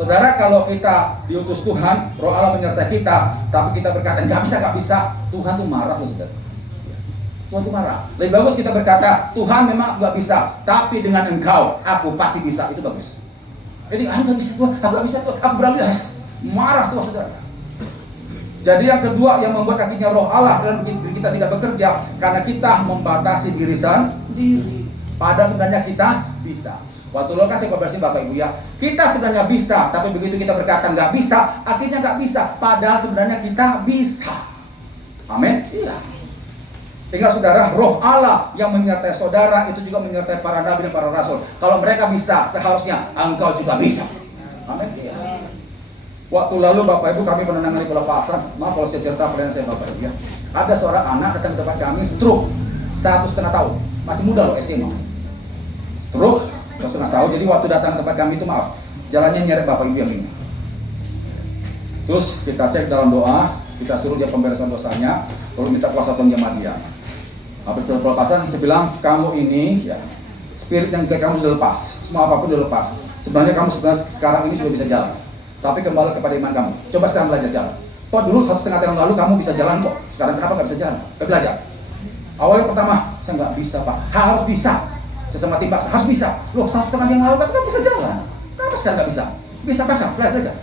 Saudara, kalau kita diutus Tuhan, Roh Allah menyertai kita, tapi kita berkata nggak bisa, Tuhan tuh marah loh saudara. Tuhan tuh marah. Lebih bagus kita berkata, Tuhan memang nggak bisa, tapi dengan Engkau aku pasti bisa. Itu bagus. Jadi aku nggak bisa Tuhan, aku nggak bisa Tuhan, aku berani. Marah Tuhan saudara. Jadi yang kedua yang membuat akhirnya Roh Allah dalam diri kita tidak bekerja, karena kita membatasi diri sendiri. Padahal sebenarnya kita bisa. Waktu lo kasih konversi Bapak Ibu ya, kita sebenarnya bisa, tapi begitu kita berkata nggak bisa, akhirnya nggak bisa. Padahal sebenarnya kita bisa. Amin. Iya. Tinggal saudara, Roh Allah yang menyertai saudara itu juga menyertai para nabi dan para rasul. Kalau mereka bisa, seharusnya engkau juga bisa. Amin. Iya. Waktu lalu Bapak Ibu kami pernah menangani pelepasan. Maaf kalau saya cerita pelayanan saya Bapak Ibu ya. Ada seorang anak datang ke tempat kami stroke 1,5 tahun, masih muda loh SMA. Stroke 1,5 tahun. Jadi waktu datang ke tempat kami itu maaf, jalannya nyeret Bapak Ibu yang ini. Terus kita cek dalam doa, kita suruh dia pemberesan dosanya, lalu minta kuasa Tuhan jamaah dia. Habis setelah pelepasan, saya bilang kamu ini ya, spirit yang kamu sudah lepas, semua apapun sudah lepas. Sebenarnya kamu sekarang ini sudah bisa jalan. Tapi kembali kepada iman kamu. Coba sekarang belajar jalan. Kok dulu 1,5 tahun lalu kamu bisa jalan kok. Sekarang kenapa nggak bisa jalan? Belajar. Awalnya pertama, saya nggak bisa Pak. Harus bisa. Saya sama tim paksa, harus bisa. Loh 1,5 tahun yang lalu kan kamu bisa jalan. Kenapa sekarang nggak bisa? Bisa paksa, belajar.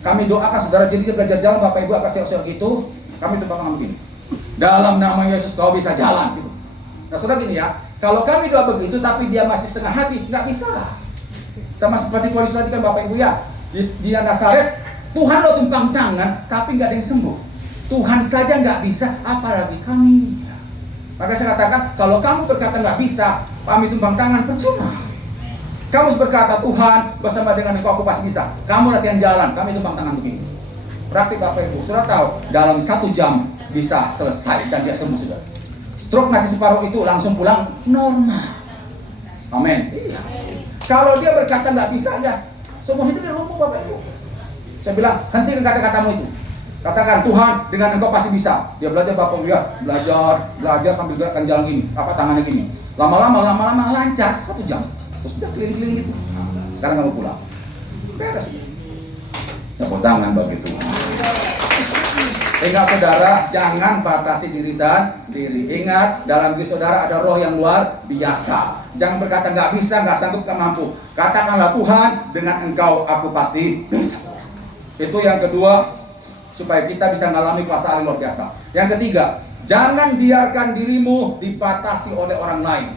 Kami doakan saudara jadi dia belajar jalan. Bapak Ibu akan siok-siok gitu. Kami tumpang tangan begini. Dalam nama Yesus kau bisa jalan. Gitu. Nah saudara gini ya. Kalau kami doa begitu tapi dia masih setengah hati, nggak bisa. Sama seperti polisi tadi kan Bapak Ibu ya. Di Nazaret, Tuhan lo tumpang tangan, tapi nggak ada yang sembuh. Tuhan saja nggak bisa, apalagi kami. Maka saya katakan, kalau kamu berkata nggak bisa, kami tumpang tangan, percuma. Kamu berkata, Tuhan bersama dengan engkau aku pasti bisa. Kamu latihan jalan, kami tumpang tangan begini. Praktik Bapak Ibu, sudah tahu, dalam 1 jam bisa selesai dan dia sembuh sudah. Stroke mati separuh itu langsung pulang normal. Amin. Iya. Kalau dia berkata nggak bisa, ya semua hidup dia lumpuh Bapak Ibu. Saya bilang, hentikan kata-katamu itu. Katakan, Tuhan dengan engkau pasti bisa. Dia belajar Bapak Ibu ya, belajar sambil gerakkan jalan gini, tangannya gini. Lama-lama lancar 1 jam. Terus udah keliling-keliling gitu. Sekarang kamu pulang. Beres. Tepuk tangan bagi Tuhan. Ingat saudara, jangan batasi diri sendiri. Ingat, dalam diri saudara ada roh yang luar biasa. Jangan berkata nggak bisa, nggak sanggup, nggak mampu. Katakanlah Tuhan, dengan engkau aku pasti bisa. Itu yang kedua, supaya kita bisa mengalami kuasa Allah luar biasa. Yang ketiga, jangan biarkan dirimu dibatasi oleh orang lain.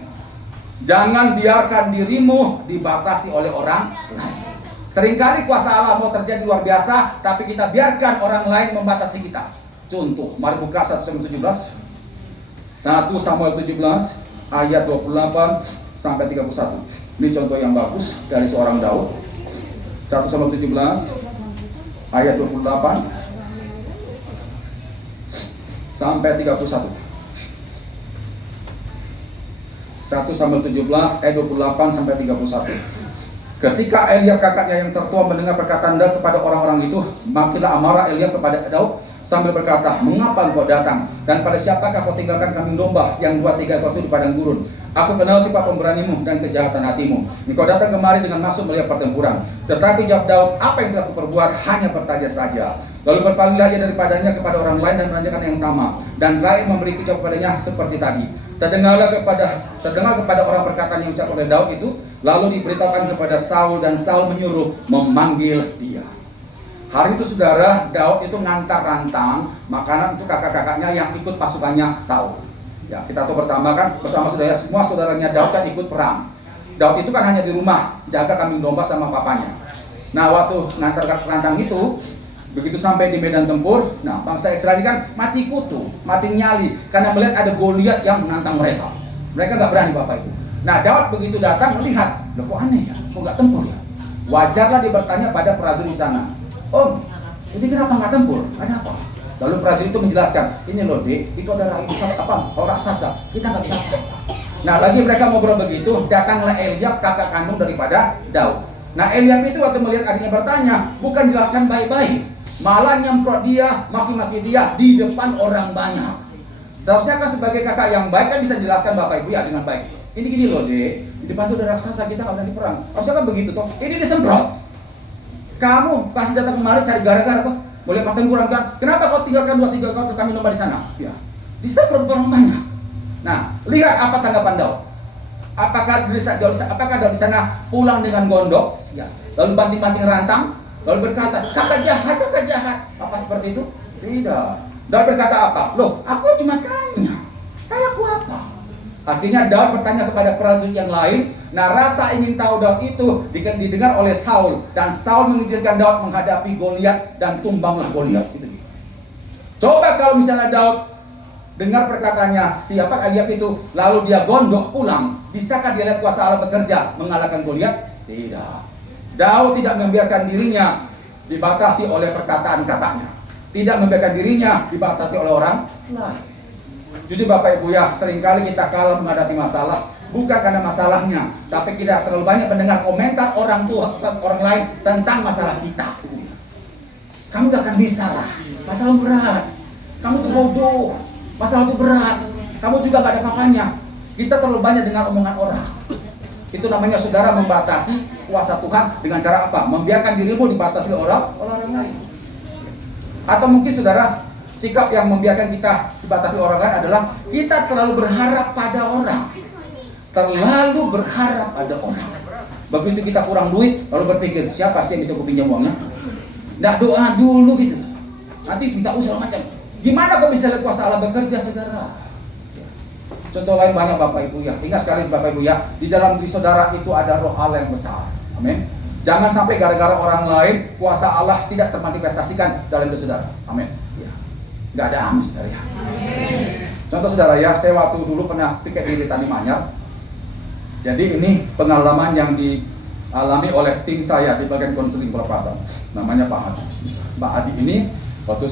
Jangan biarkan dirimu dibatasi oleh orang lain. Seringkali kuasa Allah mau terjadi luar biasa, tapi kita biarkan orang lain membatasi kita. Contoh, mari buka 1 Samuel 17. 1 Samuel 17 ayat 28 sampai 31. Ini contoh yang bagus dari seorang Daud. 1 Samuel 17 ayat 28 sampai 31. 1 Samuel 17 ayat 28 sampai 31. Ketika Eliab kakaknya yang tertua mendengar perkataan Daud kepada orang-orang itu, makinlah amarah Eliab kepada Daud sambil berkata, mengapa engkau datang? Dan pada siapakah kau tinggalkan kambing domba yang 2-3 ekor itu di padang gurun? Aku kenal sifat pemberanimu dan kejahatan hatimu. Engkau datang kemari dengan maksud melihat pertempuran. Tetapi jawab Daud, apa yang telah kuperbuat? Hanya bertanya saja. Lalu berpalinglah ia daripadanya kepada orang lain dan menanyakan yang sama. Dan rakyat memberi kicau kepadanya seperti tadi. Terdengar kepada orang perkataan yang ucap oleh Daud itu, lalu diberitahukan kepada Saul dan Saul menyuruh memanggil dia. Hari itu saudara, Daud itu ngantar rantang makanan untuk kakak-kakaknya yang ikut pasukannya Saul. Ya, kita tahu pertama kan bersama saudara semua saudaranya Daud kan ikut perang. Daud itu kan hanya di rumah jaga kambing domba sama papanya. Nah, waktu ngantar kelantang itu, begitu sampai di medan tempur, nah bangsa Israel ini kan mati kutu, mati nyali karena melihat ada Goliat yang menantang mereka. Mereka nggak berani Bapak Ibu. Nah, Daud begitu datang melihat, loh kok aneh ya, kok nggak tempur ya? Wajarlah dia bertanya pada prajurit di sana, Om, ini kenapa nggak tempur? Ada apa? Lalu prajurit itu menjelaskan, ini loh Dek, itu ada orang raksasa, kita nggak bisa apa-apa. Nah, lagi mereka ngobrol begitu, datanglah Eliab, kakak kandung daripada Daud. Nah, Eliab itu waktu melihat adiknya bertanya, bukan jelaskan baik-baik, malah nyemprot dia, maki-maki dia di depan orang banyak. Seharusnya kan sebagai kakak yang baik kan bisa jelaskan Bapak Ibu ya dengan baik. Ini gini loh Dek, di depan itu ada raksasa, kita nggak berani perang. Harusnya kan begitu toh. Ini disemprot. Kamu pasti datang kemari cari gara-gara toh. Boleh pertempuran kan? Kenapa kau tinggalkan 2-3 kau kami domba di sana? Ya, disemprot orang banyak. Nah, lihat apa tanggapan Daud. Apakah Daud di sana pulang dengan gondok? Ya, lalu banting-banting rantang, lalu berkata, kakak jahat. Apa seperti itu? Tidak. Daud berkata apa? Loh, aku cuma tanya, salahku apa? Akhirnya Daud bertanya kepada prajurit yang lain. Nah, rasa ingin tahu Daud itu didengar oleh Saul, dan Saul mengizinkan Daud menghadapi Goliat dan tumbanglah Goliat. Itu dia. Coba kalau misalnya Daud dengar perkataannya siapa Eliab itu, lalu dia gondok pulang, bisakah dia lihat kuasa Allah bekerja mengalahkan Goliat? Tidak. Daud tidak membiarkan dirinya dibatasi oleh perkataan kakaknya, tidak membiarkan dirinya dibatasi oleh orang lain. Jujur Bapak Ibu ya, seringkali kita kalah menghadapi masalah bukan karena masalahnya, tapi kita terlalu banyak mendengar komentar orang lain tentang masalah kita. Kamu gak akan bisa lah, masalah berat, kamu tuh bodoh, masalah itu berat, kamu juga gak ada papanya. Kita terlalu banyak dengar omongan orang. Itu namanya saudara membatasi kuasa Tuhan dengan cara apa? Membiarkan dirimu dibatasi oleh orang lain. Atau mungkin saudara, sikap yang membiarkan kita dibatasi orang lain adalah kita terlalu berharap pada orang. Terlalu berharap pada orang. Begitu kita kurang duit, lalu berpikir, siapa sih yang bisa kupinjam uangnya? Nggak doa dulu gitu. Nanti minta usaha macam. Gimana kok bisa lihat kuasa Allah bekerja, saudara? Contoh lain banyak Bapak Ibu ya. Ingat sekali Bapak Ibu ya, di dalam diri saudara itu ada roh Allah yang besar. Amin. Jangan sampai gara-gara orang lain kuasa Allah tidak termanifestasikan dalam diri saudara. Amin. Ya. Nggak ada amin saudara ya. Contoh saudara ya, saya waktu dulu pernah pikir di Tani Manyar. Jadi ini pengalaman yang dialami oleh tim saya di bagian konseling pelepasan. Namanya Pak Adi. Pak Adi ini waktu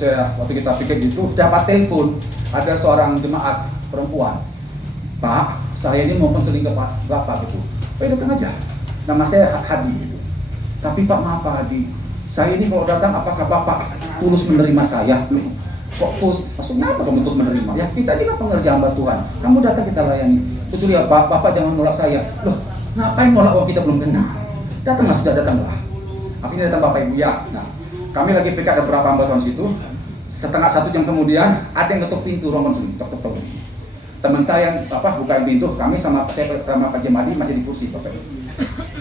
kita pikir gitu dapat telepon ada seorang jemaat perempuan. Pak, saya ini mau konseling ke Bapak gitu. Pak datang aja. Nama saya Hadi gitu. Tapi Pak maaf Pak Hadi, saya ini kalau datang apakah Bapak tulus menerima saya? Loh, kok tulus? Maksudnya apa kamu tulus menerima? Ya kita ini kan pengerja hamba Tuhan. Kamu datang kita layani. Betul ya Pak, Bapak jangan nolak saya. Loh, ngapain nolak orang kita belum kenal? Datanglah, sudah datanglah. Akhirnya datang Bapak Ibu ya. Nah, kami lagi PK ada beberapa hamba Tuhan situ. Setengah 1 jam kemudian ada yang ketuk pintu ruang konseling. Tok. Teman saya bukain pintu. Kami sama Pak Jemadi masih di kursi Bapak Ibu.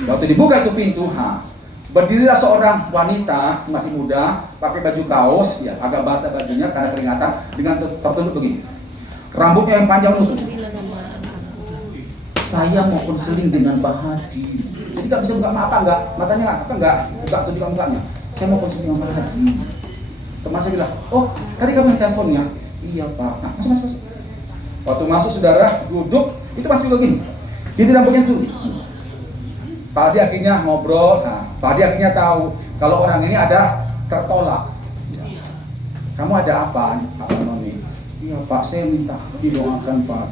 Waktu dibuka itu pintu, berdirilah seorang wanita masih muda, pakai baju kaos, ya agak basah bajunya karena keringatan, dengan tertunduk begini. Rambutnya yang panjang menutup. Saya mau konseling dengan Mbak Hadi. Jadi nggak bisa buka matanya nggak buka tunjukkan mukanya. Saya mau konseling dengan Mbak Hadi. Teman saya bilang, oh tadi kamu yang teleponnya? Iya Pak. Nah, masuk. Waktu masuk saudara duduk, itu masih juga gini. Jadi rambutnya tuh. Pak Hadi akhirnya ngobrol. Nah, Pak Hadi akhirnya tahu kalau orang ini ada tertolak. Kamu ada apa Noni? Iya Pak, saya minta didoakan Pak.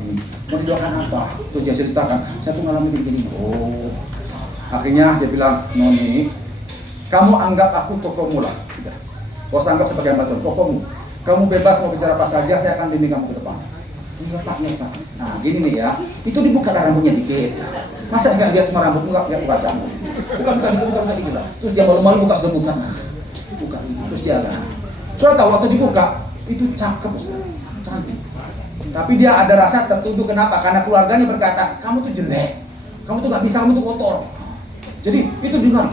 Mau didoakan apa? Terus dia ceritakan, saya tuh ngalamin begini. Oh, akhirnya dia bilang, Noni, kamu anggap aku kokomu lah. Sudah, kau anggap sebagai hamba Tuhan, kokomu. Kamu bebas mau bicara apa saja, saya akan bimbing kamu ke depan. Iya Pak. Nah gini nih ya, itu dibuka rambutnya dikit. Masa nggak lihat cuma rambut, nggak buka canggung. Buka dikit lah. Terus dia malu-malu buka itu. Terus dia agak. Sudah tahu waktu dibuka, itu cakep, cantik. Tapi dia ada rasa tertuduh, kenapa? Karena keluarganya berkata, kamu tuh jelek, kamu tuh nggak bisa, kamu tuh kotor. Jadi itu dengar.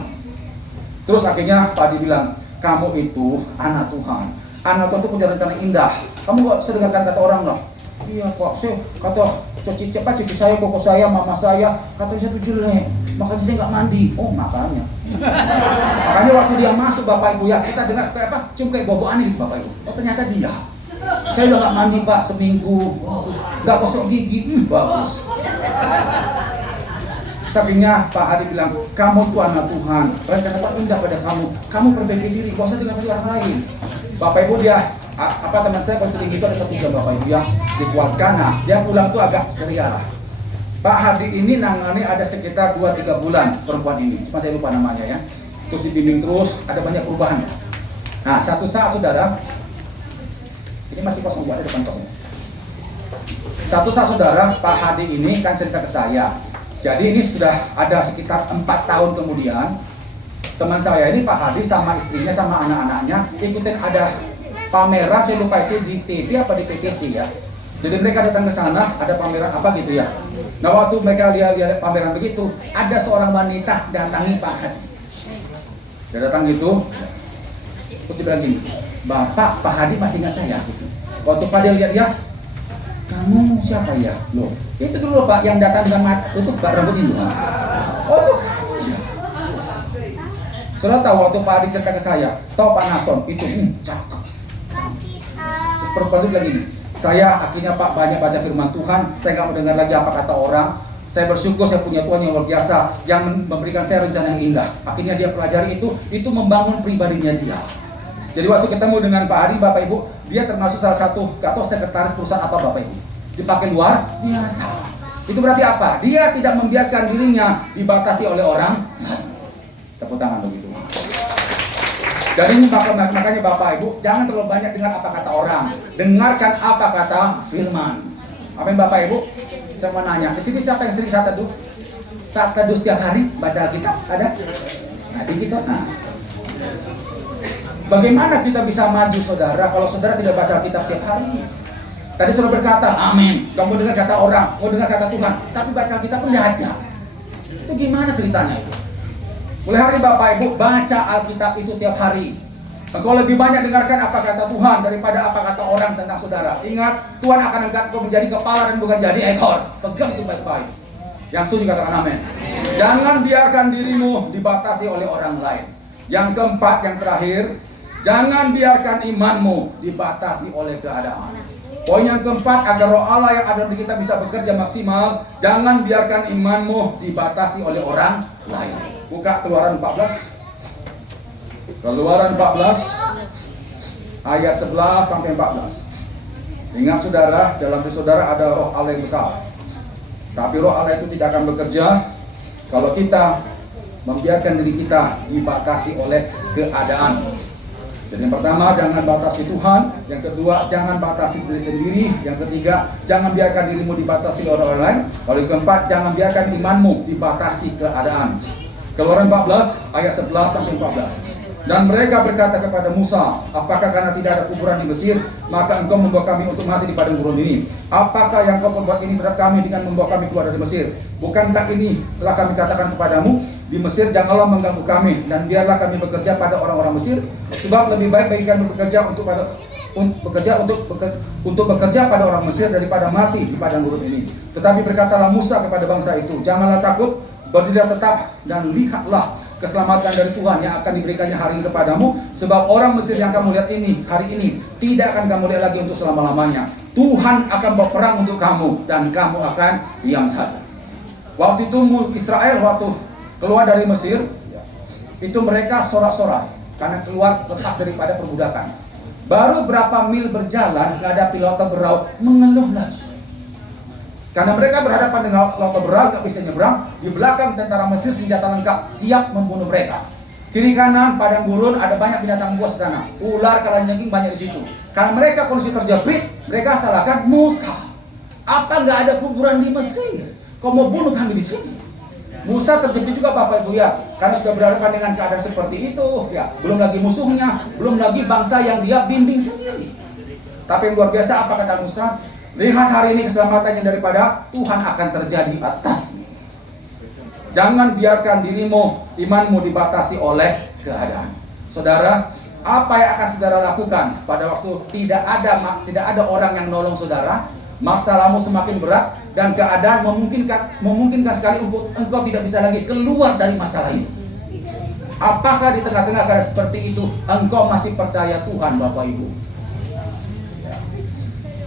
Terus akhirnya Pak Adi bilang, kamu itu anak Tuhan. Anak Tuhan itu punya rencana indah. Kamu nggak bisa dengarkan kata orang loh. Iya Pak, saya kata cuci saya, koko saya, mama saya, katanya saya tuh jelek, makanya saya nggak mandi. Oh makanya. Makanya waktu dia masuk Bapak Ibu ya, kita dengar kayak apa, cium kayak bobo aneh gitu Bapak Ibu. Oh ternyata dia. Saya udah nggak mandi Pak seminggu, nggak gosok gigi, bagus. Sampingnya Pak Hadi bilang, kamu tuh anak Tuhan, rencana Tuhan indah pada kamu perbaiki diri, gak usah dengan orang lain. Bapak Ibu dia, teman saya konseling itu ada 1 jam Bapak Ibu ya, dikuatkan, nah dia pulang tuh agak ceria lah. Pak Hadi ini nangani ada sekitar 2-3 bulan perempuan ini, cuma saya lupa namanya ya. Terus dibimbing terus, ada banyak perubahan. Nah satu saat saudara, ini masih kosong, ada depan kosong. Satu saat saudara, Pak Hadi ini kan cerita ke saya. Jadi ini sudah ada sekitar 4 tahun kemudian, teman saya ini Pak Hadi sama istrinya sama anak-anaknya ikutin ada pameran, saya lupa itu di TV apa di PTC ya. Jadi mereka datang ke sana, ada pameran apa gitu ya. Nah waktu mereka lihat pameran begitu, ada seorang wanita datangi Pak Hadi. Dia datang gitu, terus dibilang gini, Bapak, Pak Hadi masih ingat saya gitu. Waktu Pak dia lihat dia, kamu siapa ya? Loh, itu dulu Pak yang datang dengan itu Pak rambut itu. Oh itu kamu ya. Saudara tahu waktu Pak Hadi cerita ke saya, tahu Pak Naston itu cakep. Terus perempuan itu bilang gini, saya akhirnya Pak banyak baca firman Tuhan, saya nggak mau dengar lagi apa kata orang. Saya bersyukur saya punya Tuhan yang luar biasa yang memberikan saya rencana yang indah. Akhirnya dia pelajari itu membangun pribadinya dia. Jadi waktu ketemu dengan Pak Hadi, Bapak Ibu, dia termasuk salah satu atau sekretaris perusahaan apa Bapak Ibu? Dipakai luar biasa. Itu berarti apa? Dia tidak membiarkan dirinya dibatasi oleh orang lain. Tepuk tangan begitu. Jadi ini makanya Bapak Ibu, jangan terlalu banyak dengar apa kata orang. Dengarkan apa kata firman. Amin Bapak Ibu. Saya mau nanya, di sini siapa yang sering saat teduh? Saat teduh setiap hari baca Alkitab? Ada? Nah, di kita. Bagaimana kita bisa maju saudara kalau saudara tidak baca Alkitab tiap hari? Tadi saudara berkata, amin, gak mau dengar kata orang, mau dengar kata Tuhan, tapi baca Alkitab pun tidak ada. Itu gimana ceritanya itu? Mulai hari Bapak Ibu, baca Alkitab itu tiap hari. Engkau lebih banyak dengarkan apa kata Tuhan daripada apa kata orang tentang saudara. Ingat, Tuhan akan angkat engkau menjadi kepala dan bukan jadi ekor. Pegang itu baik-baik. Yang setuju katakan amin. Jangan biarkan dirimu dibatasi oleh orang lain. Yang keempat, yang terakhir, jangan biarkan imanmu dibatasi oleh keadaan. Poin yang keempat, agar roh Allah yang ada di kita bisa bekerja maksimal, jangan biarkan imanmu dibatasi oleh orang lain. Buka Keluaran 14. Keluaran 14 ayat 11 sampai 14. Ingat saudara, dalam diri saudara ada roh Allah yang besar. Tapi roh Allah itu tidak akan bekerja kalau kita membiarkan diri kita dibatasi oleh keadaan. Jadi yang pertama, jangan batasi Tuhan. Yang kedua, jangan batasi diri sendiri. Yang ketiga, jangan biarkan dirimu dibatasi oleh orang lain. Lalu yang keempat, jangan biarkan imanmu dibatasi keadaan. Keluaran 14 ayat 11 sampai 14. Dan mereka berkata kepada Musa, apakah karena tidak ada kuburan di Mesir, maka engkau membawa kami untuk mati di padang gurun ini? Apakah yang kau perbuat ini terhadap kami dengan membawa kami keluar dari Mesir? Bukankah ini telah kami katakan kepadamu, di Mesir janganlah mengganggu kami, dan biarlah kami bekerja pada orang-orang Mesir? Sebab lebih baik bagi kami bekerja untuk bekerja pada orang Mesir daripada mati di padang gurun ini. Tetapi berkatalah Musa kepada bangsa itu, janganlah takut, berdirilah tetap dan lihatlah keselamatan dari Tuhan yang akan diberikannya hari ini kepadamu. Sebab orang Mesir yang kamu lihat ini hari ini tidak akan kamu lihat lagi untuk selama-lamanya. Tuhan akan berperang untuk kamu dan kamu akan diam saja. Waktu itu Israel waktu keluar dari Mesir, itu mereka sorak-sorai karena keluar lepas daripada perbudakan. Baru berapa mil berjalan, menghadapi laut berau, mengeluh lagi. Karena mereka berhadapan dengan laut berau, gak bisa nyebrang. Di belakang tentara Mesir senjata lengkap, siap membunuh mereka. Kiri kanan padang gurun ada banyak binatang buas di sana. Ular, kalajengking banyak di situ. Karena mereka kondisi terjepit, mereka salahkan Musa. Apa nggak ada kuburan di Mesir? Kau mau bunuh kami di sini? Musa terjepit juga Bapak Ibu ya, karena sudah berhadapan dengan keadaan seperti itu. Ya, belum lagi musuhnya, belum lagi bangsa yang dia bimbing sendiri. Tapi yang luar biasa apa kata Musa? Lihat hari ini keselamatannya daripada Tuhan akan terjadi atasnya. Jangan biarkan dirimu, imanmu dibatasi oleh keadaan. Saudara, apa yang akan saudara lakukan pada waktu tidak ada orang yang nolong saudara? Masalahmu semakin berat, dan keadaan memungkinkan sekali engkau tidak bisa lagi keluar dari masalah itu. Apakah di tengah-tengah keadaan seperti itu engkau masih percaya Tuhan, Bapak Ibu?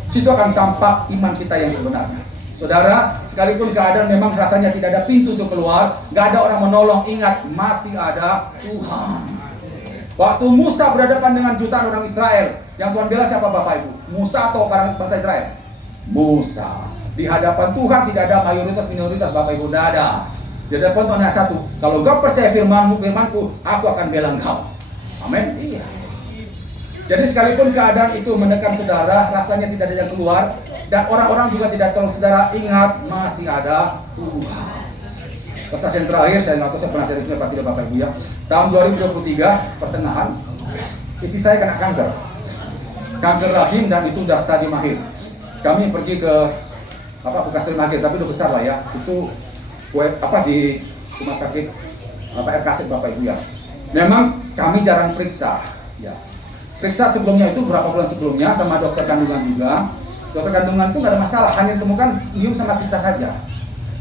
Situ akan tampak iman kita yang sebenarnya. Saudara, sekalipun keadaan memang rasanya tidak ada pintu untuk keluar, nggak ada orang menolong, ingat masih ada Tuhan. Waktu Musa berhadapan dengan jutaan orang Israel, yang Tuhan bela siapa Bapak Ibu? Musa atau para bangsa Israel? Musa. Di hadapan Tuhan tidak ada mayoritas minoritas Bapak Ibu, tidak ada. Di hadapan Tuhan hanya satu. Kalau engkau percaya firmanku, aku akan bela engkau. Amin. Iya. Jadi sekalipun keadaan itu menekan saudara, rasanya tidak ada yang keluar, dan orang-orang juga tidak tolong saudara, ingat masih ada Tuhan. Pesan yang terakhir, saya nggak tahu saya pernah serius apa tidak Bapak Ibu ya. Tahun 2023 pertengahan, istri saya kena kanker rahim dan itu udah stadium akhir. Kami pergi ke bukan stadium akhir tapi udah besar lah ya. Itu di rumah sakit RKS Bapak Ibu ya. Memang kami jarang periksa ya. Periksa sebelumnya itu berapa bulan sebelumnya sama dokter kandungan juga. Dokter kandungan itu nggak ada masalah, hanya ditemukan nyium sama kista saja.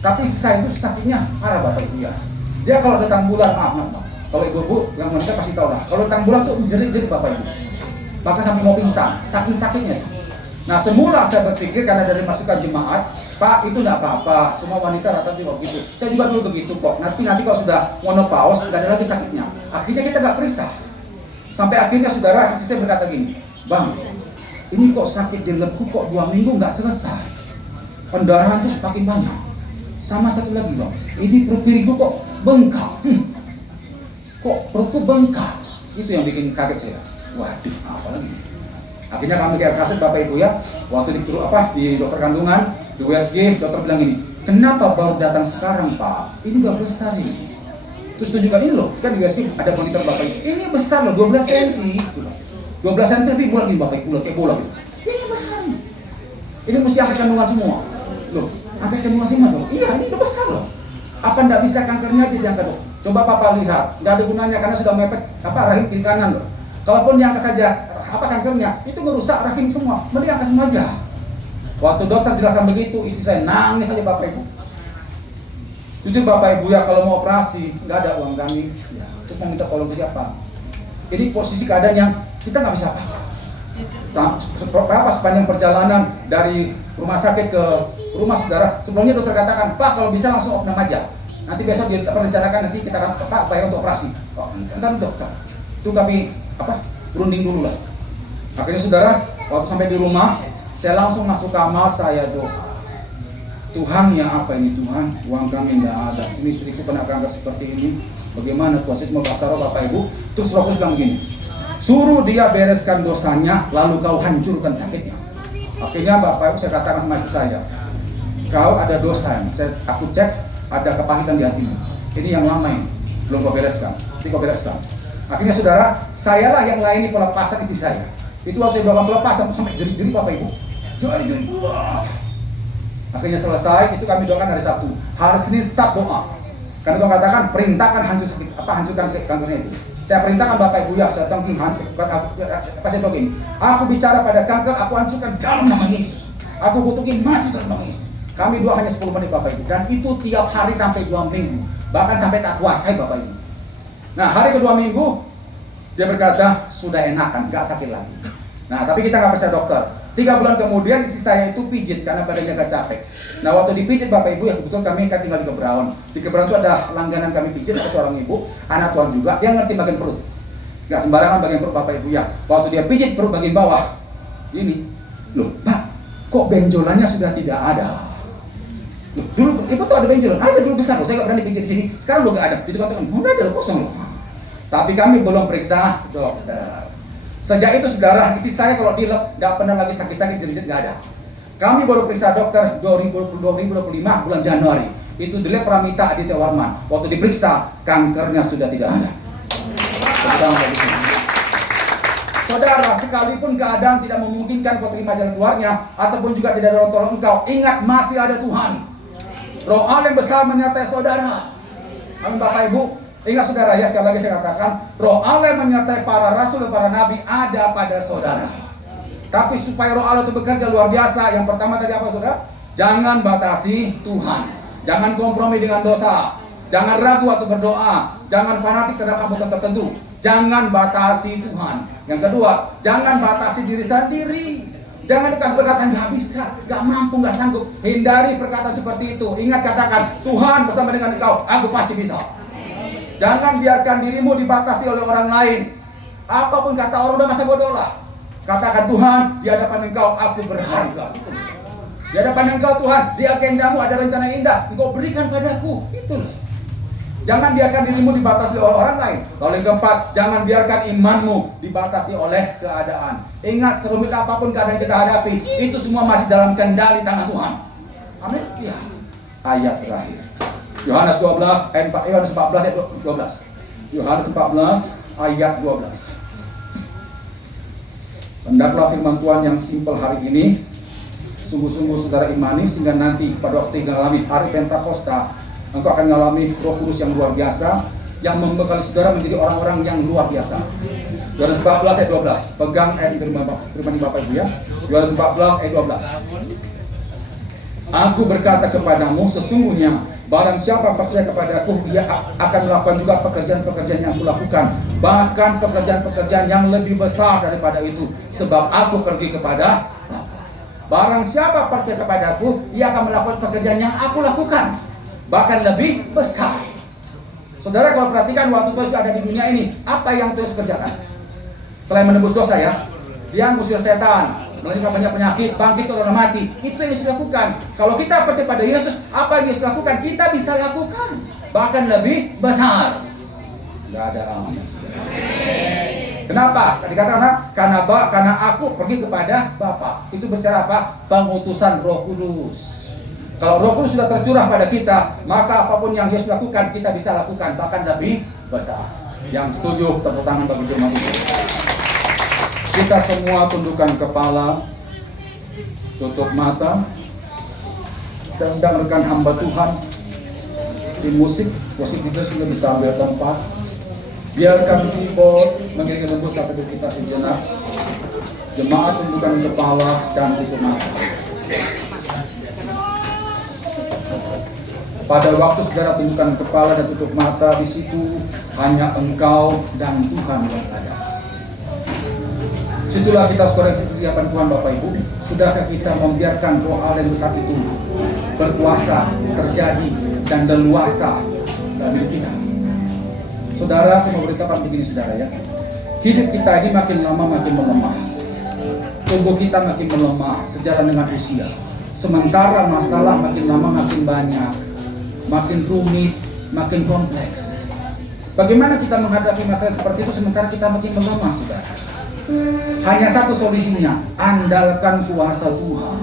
Tapi sisa itu sakitnya parah Bapak Ibu ya. Dia kalau datang bulan, maaf. Kalau ibu-ibu yang menikah pasti tahu lah. Kalau datang bulan tuh jerit-jerit Bapak Ibu. Bahkan sampai mau pingsan, saking sakitnya. Nah semula saya berpikir karena dari masukan jemaat, Pak itu nggak apa-apa, semua wanita rata-rata juga begitu. Saya juga dulu begitu kok. Nanti kalau sudah menopause nggak ada lagi sakitnya. Akhirnya kita nggak periksa. Sampai akhirnya saudara istri saya berkata gini, Bang, ini kok sakit di lebku kok 2 minggu nggak selesai. Pendarahan tuh semakin banyak. Sama satu lagi Bang, ini perut kiriku kok bengkak. Kok perutku bengkak? Itu yang bikin kaget saya. Waduh, apa lagi? Akhirnya kami ke RKS Bapak Ibu ya. Waktu di dokter kandungan, di USG, dokter bilang gini, kenapa baru datang sekarang Pak? Ini udah besar ini. Terus tunjukkan ini loh, kan di USG ada monitor Bapak Ibu. Ini besar loh, 12 cm. 12 cm tapi bulat nih Bapak Ibu, kayak bola gitu. Ini besar nih. Ini mesti angkat kandungan semua. Loh, angkat kandungan semua dong. Iya, ini udah besar loh. Apa nggak bisa kankernya aja diangkat dong? Coba Papa lihat, nggak ada gunanya karena sudah mepet rahim kiri kanan loh. Kalaupun diangkat saja kankernya, itu merusak rahim semua. Mending angkat semua aja. Waktu dokter jelaskan begitu, istri saya nangis aja Bapak Ibu. Jujur Bapak Ibu ya, kalau mau operasi nggak ada uang kami, ya. Terus mau minta tolong ke siapa? Ini posisi keadaan yang kita nggak bisa apa-apa. Sepanjang perjalanan dari rumah sakit ke rumah saudara, sebelumnya dokter katakan, Pak kalau bisa langsung opnam aja. Nanti besok direncanakan nanti kita akan bayar untuk operasi. Oh, entar dokter. Itu kami berunding dulu lah. Akhirnya saudara, waktu sampai di rumah, saya langsung masuk kamar, saya doa. Tuhan ya apa ini Tuhan, uang kami tidak ada, ini istriku kena kanker seperti ini, bagaimana Tuhan? Saya cuma pasrah Bapak Ibu. Terus Roh Kudus bilang begini, suruh dia bereskan dosanya, lalu kau hancurkan sakitnya. Akhirnya Bapak Ibu saya katakan sama istri saya, kau ada dosa ini, aku cek ada kepahitan di hatimu. Ini yang lama ini, belum kau bereskan, nanti kau bereskan. Akhirnya saudara, sayalah yang layani pelepasan istri saya. Itu harus saya doakan pelepasan sampai jerit-jerit Bapak Ibu, jerit-jerit, wah. Akhirnya selesai, itu kami doakan hari Sabtu. Hari Senin start doa. Karena Tuhan katakan perintahkan hancurkan sakit kankernya itu. Saya perintahkan Bapak Ibu ya, saya tongking saya tongking. Aku bicara pada kanker, aku hancurkan dalam nama Yesus. Aku kutukin mati dalam nama Yesus. Kami doa hanya 10 menit Bapak Ibu, dan itu tiap hari sampai 2 minggu, bahkan sampai tak kuasai Bapak Ibu. Nah hari kedua minggu dia berkata sudah enakan, gak sakit lagi. Nah tapi kita nggak percaya dokter. 3 bulan kemudian istri saya itu pijit karena badannya agak capek. Nah waktu dipijit Bapak Ibu ya, kebetulan kami kan tinggal di Kebraun. Di Kebraun itu ada langganan kami pijit, ada seorang ibu, anak Tuhan juga, dia ngerti bagian perut. Gak sembarangan bagian perut Bapak Ibu ya. Waktu dia pijit perut bagian bawah, ini, loh Pak, kok benjolannya sudah tidak ada? Loh, dulu Ibu tuh ada benjolan, ada dulu besar loh, saya gak berani pijit di sini. Sekarang lo gak ada, ditekan-tekan, nggak ada loh, kosong loh. Tapi kami belum periksa dokter. Sejak itu saudara, istri saya kalau dilep nggak pernah lagi sakit-sakit jerit-jerit, nggak ada. Kami baru periksa dokter 2025 bulan Januari. Itu dilep Pramita Aditya Warman. Waktu diperiksa kankernya sudah tidak ada. Saudara, sekalipun keadaan tidak memungkinkan kau terima jalan keluarnya, ataupun juga tidak ada orang tolong engkau, ingat masih ada Tuhan. Roh Allah yang besar menyertai saudara. Amin Bapak Ibu. Ingat saudara ya, sekali lagi saya katakan, Roh Allah yang menyertai para rasul dan para nabi ada pada saudara. Tapi supaya Roh Allah itu bekerja luar biasa, yang pertama tadi apa saudara? Jangan batasi Tuhan. Jangan kompromi dengan dosa. Jangan ragu atau berdoa. Jangan fanatik terhadap anggota tertentu. Jangan batasi Tuhan. Yang kedua, jangan batasi diri sendiri. Jangan berkata nggak bisa, nggak mampu, nggak sanggup. Hindari perkataan seperti itu. Ingat, katakan, Tuhan bersama dengan engkau, aku pasti bisa. Jangan biarkan dirimu dibatasi oleh orang lain. Apapun kata orang, udah masa bodoh lah. Katakan, Tuhan, di hadapan engkau aku berharga. Di hadapan engkau Tuhan, di agendamu ada rencana indah, engkau berikan padaku. Itulah. Jangan biarkan dirimu dibatasi oleh orang lain. Lalu yang keempat, jangan biarkan imanmu dibatasi oleh keadaan. Ingat, serumit apapun keadaan kita hadapi, itu semua masih dalam kendali tangan Tuhan. Amin. Ya. Ayat terakhir. Yohanes 14 ayat 12. Yohanes 14 ayat 12. Hendaklah firman Tuhan yang simpel hari ini sungguh-sungguh saudara imani, sehingga nanti pada waktu mengalami hari Pentakosta, engkau akan mengalami Roh Kudus yang luar biasa, yang membekali saudara menjadi orang-orang yang luar biasa. Yohanes 14 ayat 12. Pegang ayat firman Bapak Ibu ya. Yohanes 14 ayat 12. Aku berkata kepadamu, sesungguhnya barang siapa percaya kepadaku, ia akan melakukan juga pekerjaan-pekerjaan yang aku lakukan, bahkan pekerjaan-pekerjaan yang lebih besar daripada itu, sebab aku pergi kepada Bapa. Barang siapa percaya kepadaku, ia akan melakukan pekerjaan yang aku lakukan, bahkan lebih besar. Saudara, kalau perhatikan waktu Tuhan ada di dunia ini, apa yang Tuhan kerjakan? Selain menembus dosa ya, dia ngusir setan, melalui banyak penyakit, bangkit orang mati. Itu yang Yesus lakukan. Kalau kita percaya pada Yesus, apa yang Yesus lakukan, kita bisa lakukan, bahkan lebih besar. Tidak ada amin. Kenapa? Dikatakan karena aku pergi kepada Bapa. Itu bicara apa? Pengutusan Roh Kudus. Kalau Roh Kudus sudah tercurah pada kita, maka apapun yang Yesus lakukan, kita bisa lakukan, bahkan lebih besar. Yang setuju, tepuk tangan bagi firman Tuhan. Kita semua tundukkan kepala, tutup mata. Saya undang rekan hamba Tuhan di musik juga sudah bisa ambil tempat. Biarkan keyboard mengiringi lembut sampai kita sejenak. Jemaat tundukkan kepala dan tutup mata. Pada waktu saudara tundukkan kepala dan tutup mata, di situ hanya engkau dan Tuhan yang ada. Situlah kita koreksi di hadapan Tuhan Bapak Ibu. Sudahkah kita membiarkan Roh Allah yang besar itu berkuasa, terjadi, dan leluasa dalam hidup kita? Saudara, saya mau beritakan begini saudara ya. Hidup kita ini makin lama makin melemah. Tubuh kita makin melemah sejalan dengan usia. Sementara masalah makin lama makin banyak, makin rumit, makin kompleks. Bagaimana kita menghadapi masalah seperti itu sementara kita makin melemah saudara? Hanya satu solusinya, andalkan kuasa Tuhan.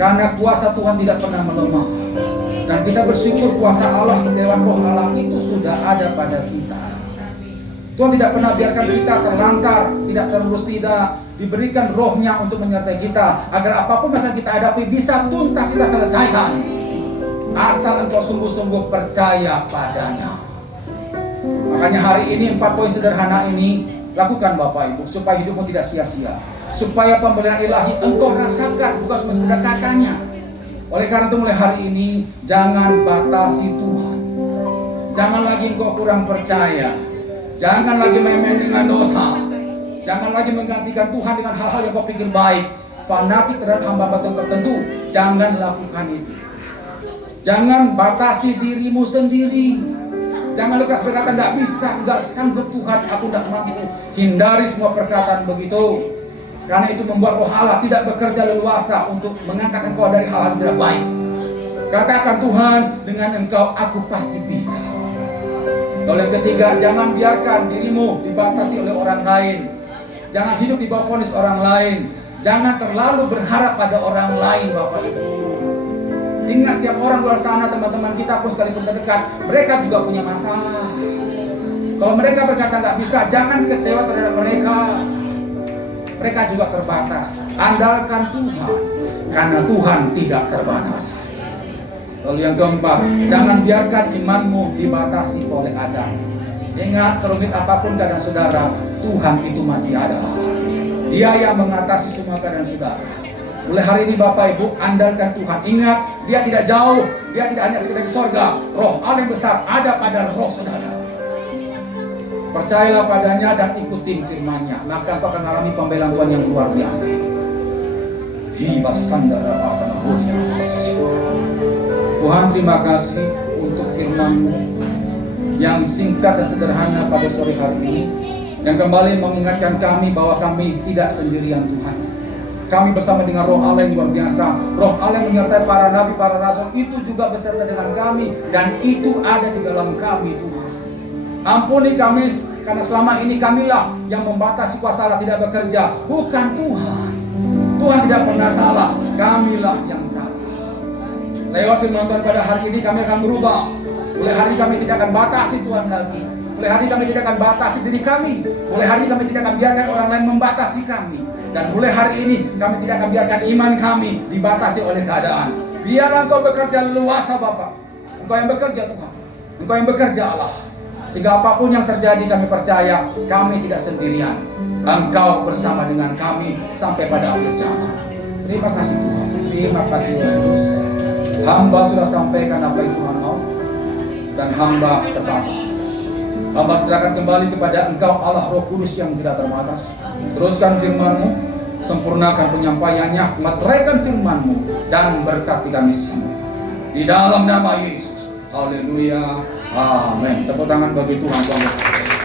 Karena kuasa Tuhan tidak pernah melemah. Dan kita bersyukur kuasa Allah, Dewan Roh Allah itu sudah ada pada kita. Tuhan tidak pernah biarkan kita terlantar, tidak terus, tidak diberikan rohnya untuk menyertai kita, agar apapun masalah kita hadapi bisa tuntas kita selesaikan. Asal engkau sungguh-sungguh percaya padanya. Makanya hari ini 4 poin sederhana ini lakukan Bapak Ibu, supaya hidupmu tidak sia-sia, supaya pemberian ilahi engkau rasakan, bukan cuma sekedar katanya. Oleh karena itu mulai hari ini jangan batasi Tuhan. Jangan lagi engkau kurang percaya. Jangan lagi main-main dengan dosa. Jangan lagi menggantikan Tuhan dengan hal-hal yang kau pikir baik. Fanatik terhadap hamba Tuhan tertentu, jangan lakukan itu. Jangan batasi dirimu sendiri. Jangan Lukas berkata nggak bisa, nggak sanggup Tuhan, aku nggak mampu. Hindari semua perkataan begitu, karena itu membuat Roh Allah tidak bekerja leluasa untuk mengangkat engkau dari hal-hal yang tidak baik. Katakan, Tuhan, dengan engkau aku pasti bisa. Lalu yang ketiga, jangan biarkan dirimu dibatasi oleh orang lain. Jangan hidup di bawah vonis orang lain. Jangan terlalu berharap pada orang lain, Bapak Ibu. Ingat, setiap orang luar sana, teman-teman kita pun sekalipun terdekat, mereka juga punya masalah. Kalau mereka berkata nggak bisa, jangan kecewa terhadap mereka. Mereka juga terbatas. Andalkan Tuhan, karena Tuhan tidak terbatas. Lalu yang keempat, jangan biarkan imanmu dibatasi oleh Adam. Ingat, serumit apapun keadaan saudara, Tuhan itu masih ada. Dia yang mengatasi semua keadaan saudara. Mulai hari ini Bapak Ibu, andalkan Tuhan. Ingat, Dia tidak jauh. Dia tidak hanya sekedar di sorga. Roh Allah yang besar ada pada roh saudara. Percayalah padanya dan ikutin firman-Nya, maka engkau akan mengalami pembelaan Tuhan yang luar biasa. Tuhan, terima kasih untuk firman-Mu yang singkat dan sederhana pada sore hari ini, yang kembali mengingatkan kami bahwa kami tidak sendirian Tuhan. Kami bersama dengan roh Allah yang luar biasa. Roh Allah yang menyertai para nabi, para rasul itu juga beserta dengan kami, dan itu ada di dalam kami Tuhan. Ampuni kami karena selama ini kamilah yang membatasi kuasa Allah tidak bekerja, bukan Tuhan. Tuhan tidak pernah salah, kamilah yang salah. Lewat firman Tuhan pada hari ini kami akan berubah. Mulai hari ini kami tidak akan batasi Tuhan lagi. Mulai hari ini kami tidak akan batasi diri kami. Mulai hari ini kami tidak akan biarkan orang lain membatasi kami. Dan mulai hari ini kami tidak akan biarkan iman kami dibatasi oleh keadaan. Biarlah Engkau bekerja leluasa Bapa. Engkau yang bekerja Tuhan. Engkau yang bekerja Allah. Sehingga apapun yang terjadi kami percaya kami tidak sendirian. Engkau bersama dengan kami sampai pada akhir zaman. Terima kasih Tuhan. Terima kasih Tuhan Yesus. Hamba sudah sampaikan apa yang Tuhan mau, dan hamba terbatas. Hamba serahkan kembali kepada Engkau Allah Roh Kudus yang tidak terbatas. Teruskan firman-Mu, sempurnakan penyampaiannya, meteraikan firman-Mu, dan berkati kami semua. Di dalam nama Yesus. Haleluya. Amin. Tepuk tangan bagi Tuhan.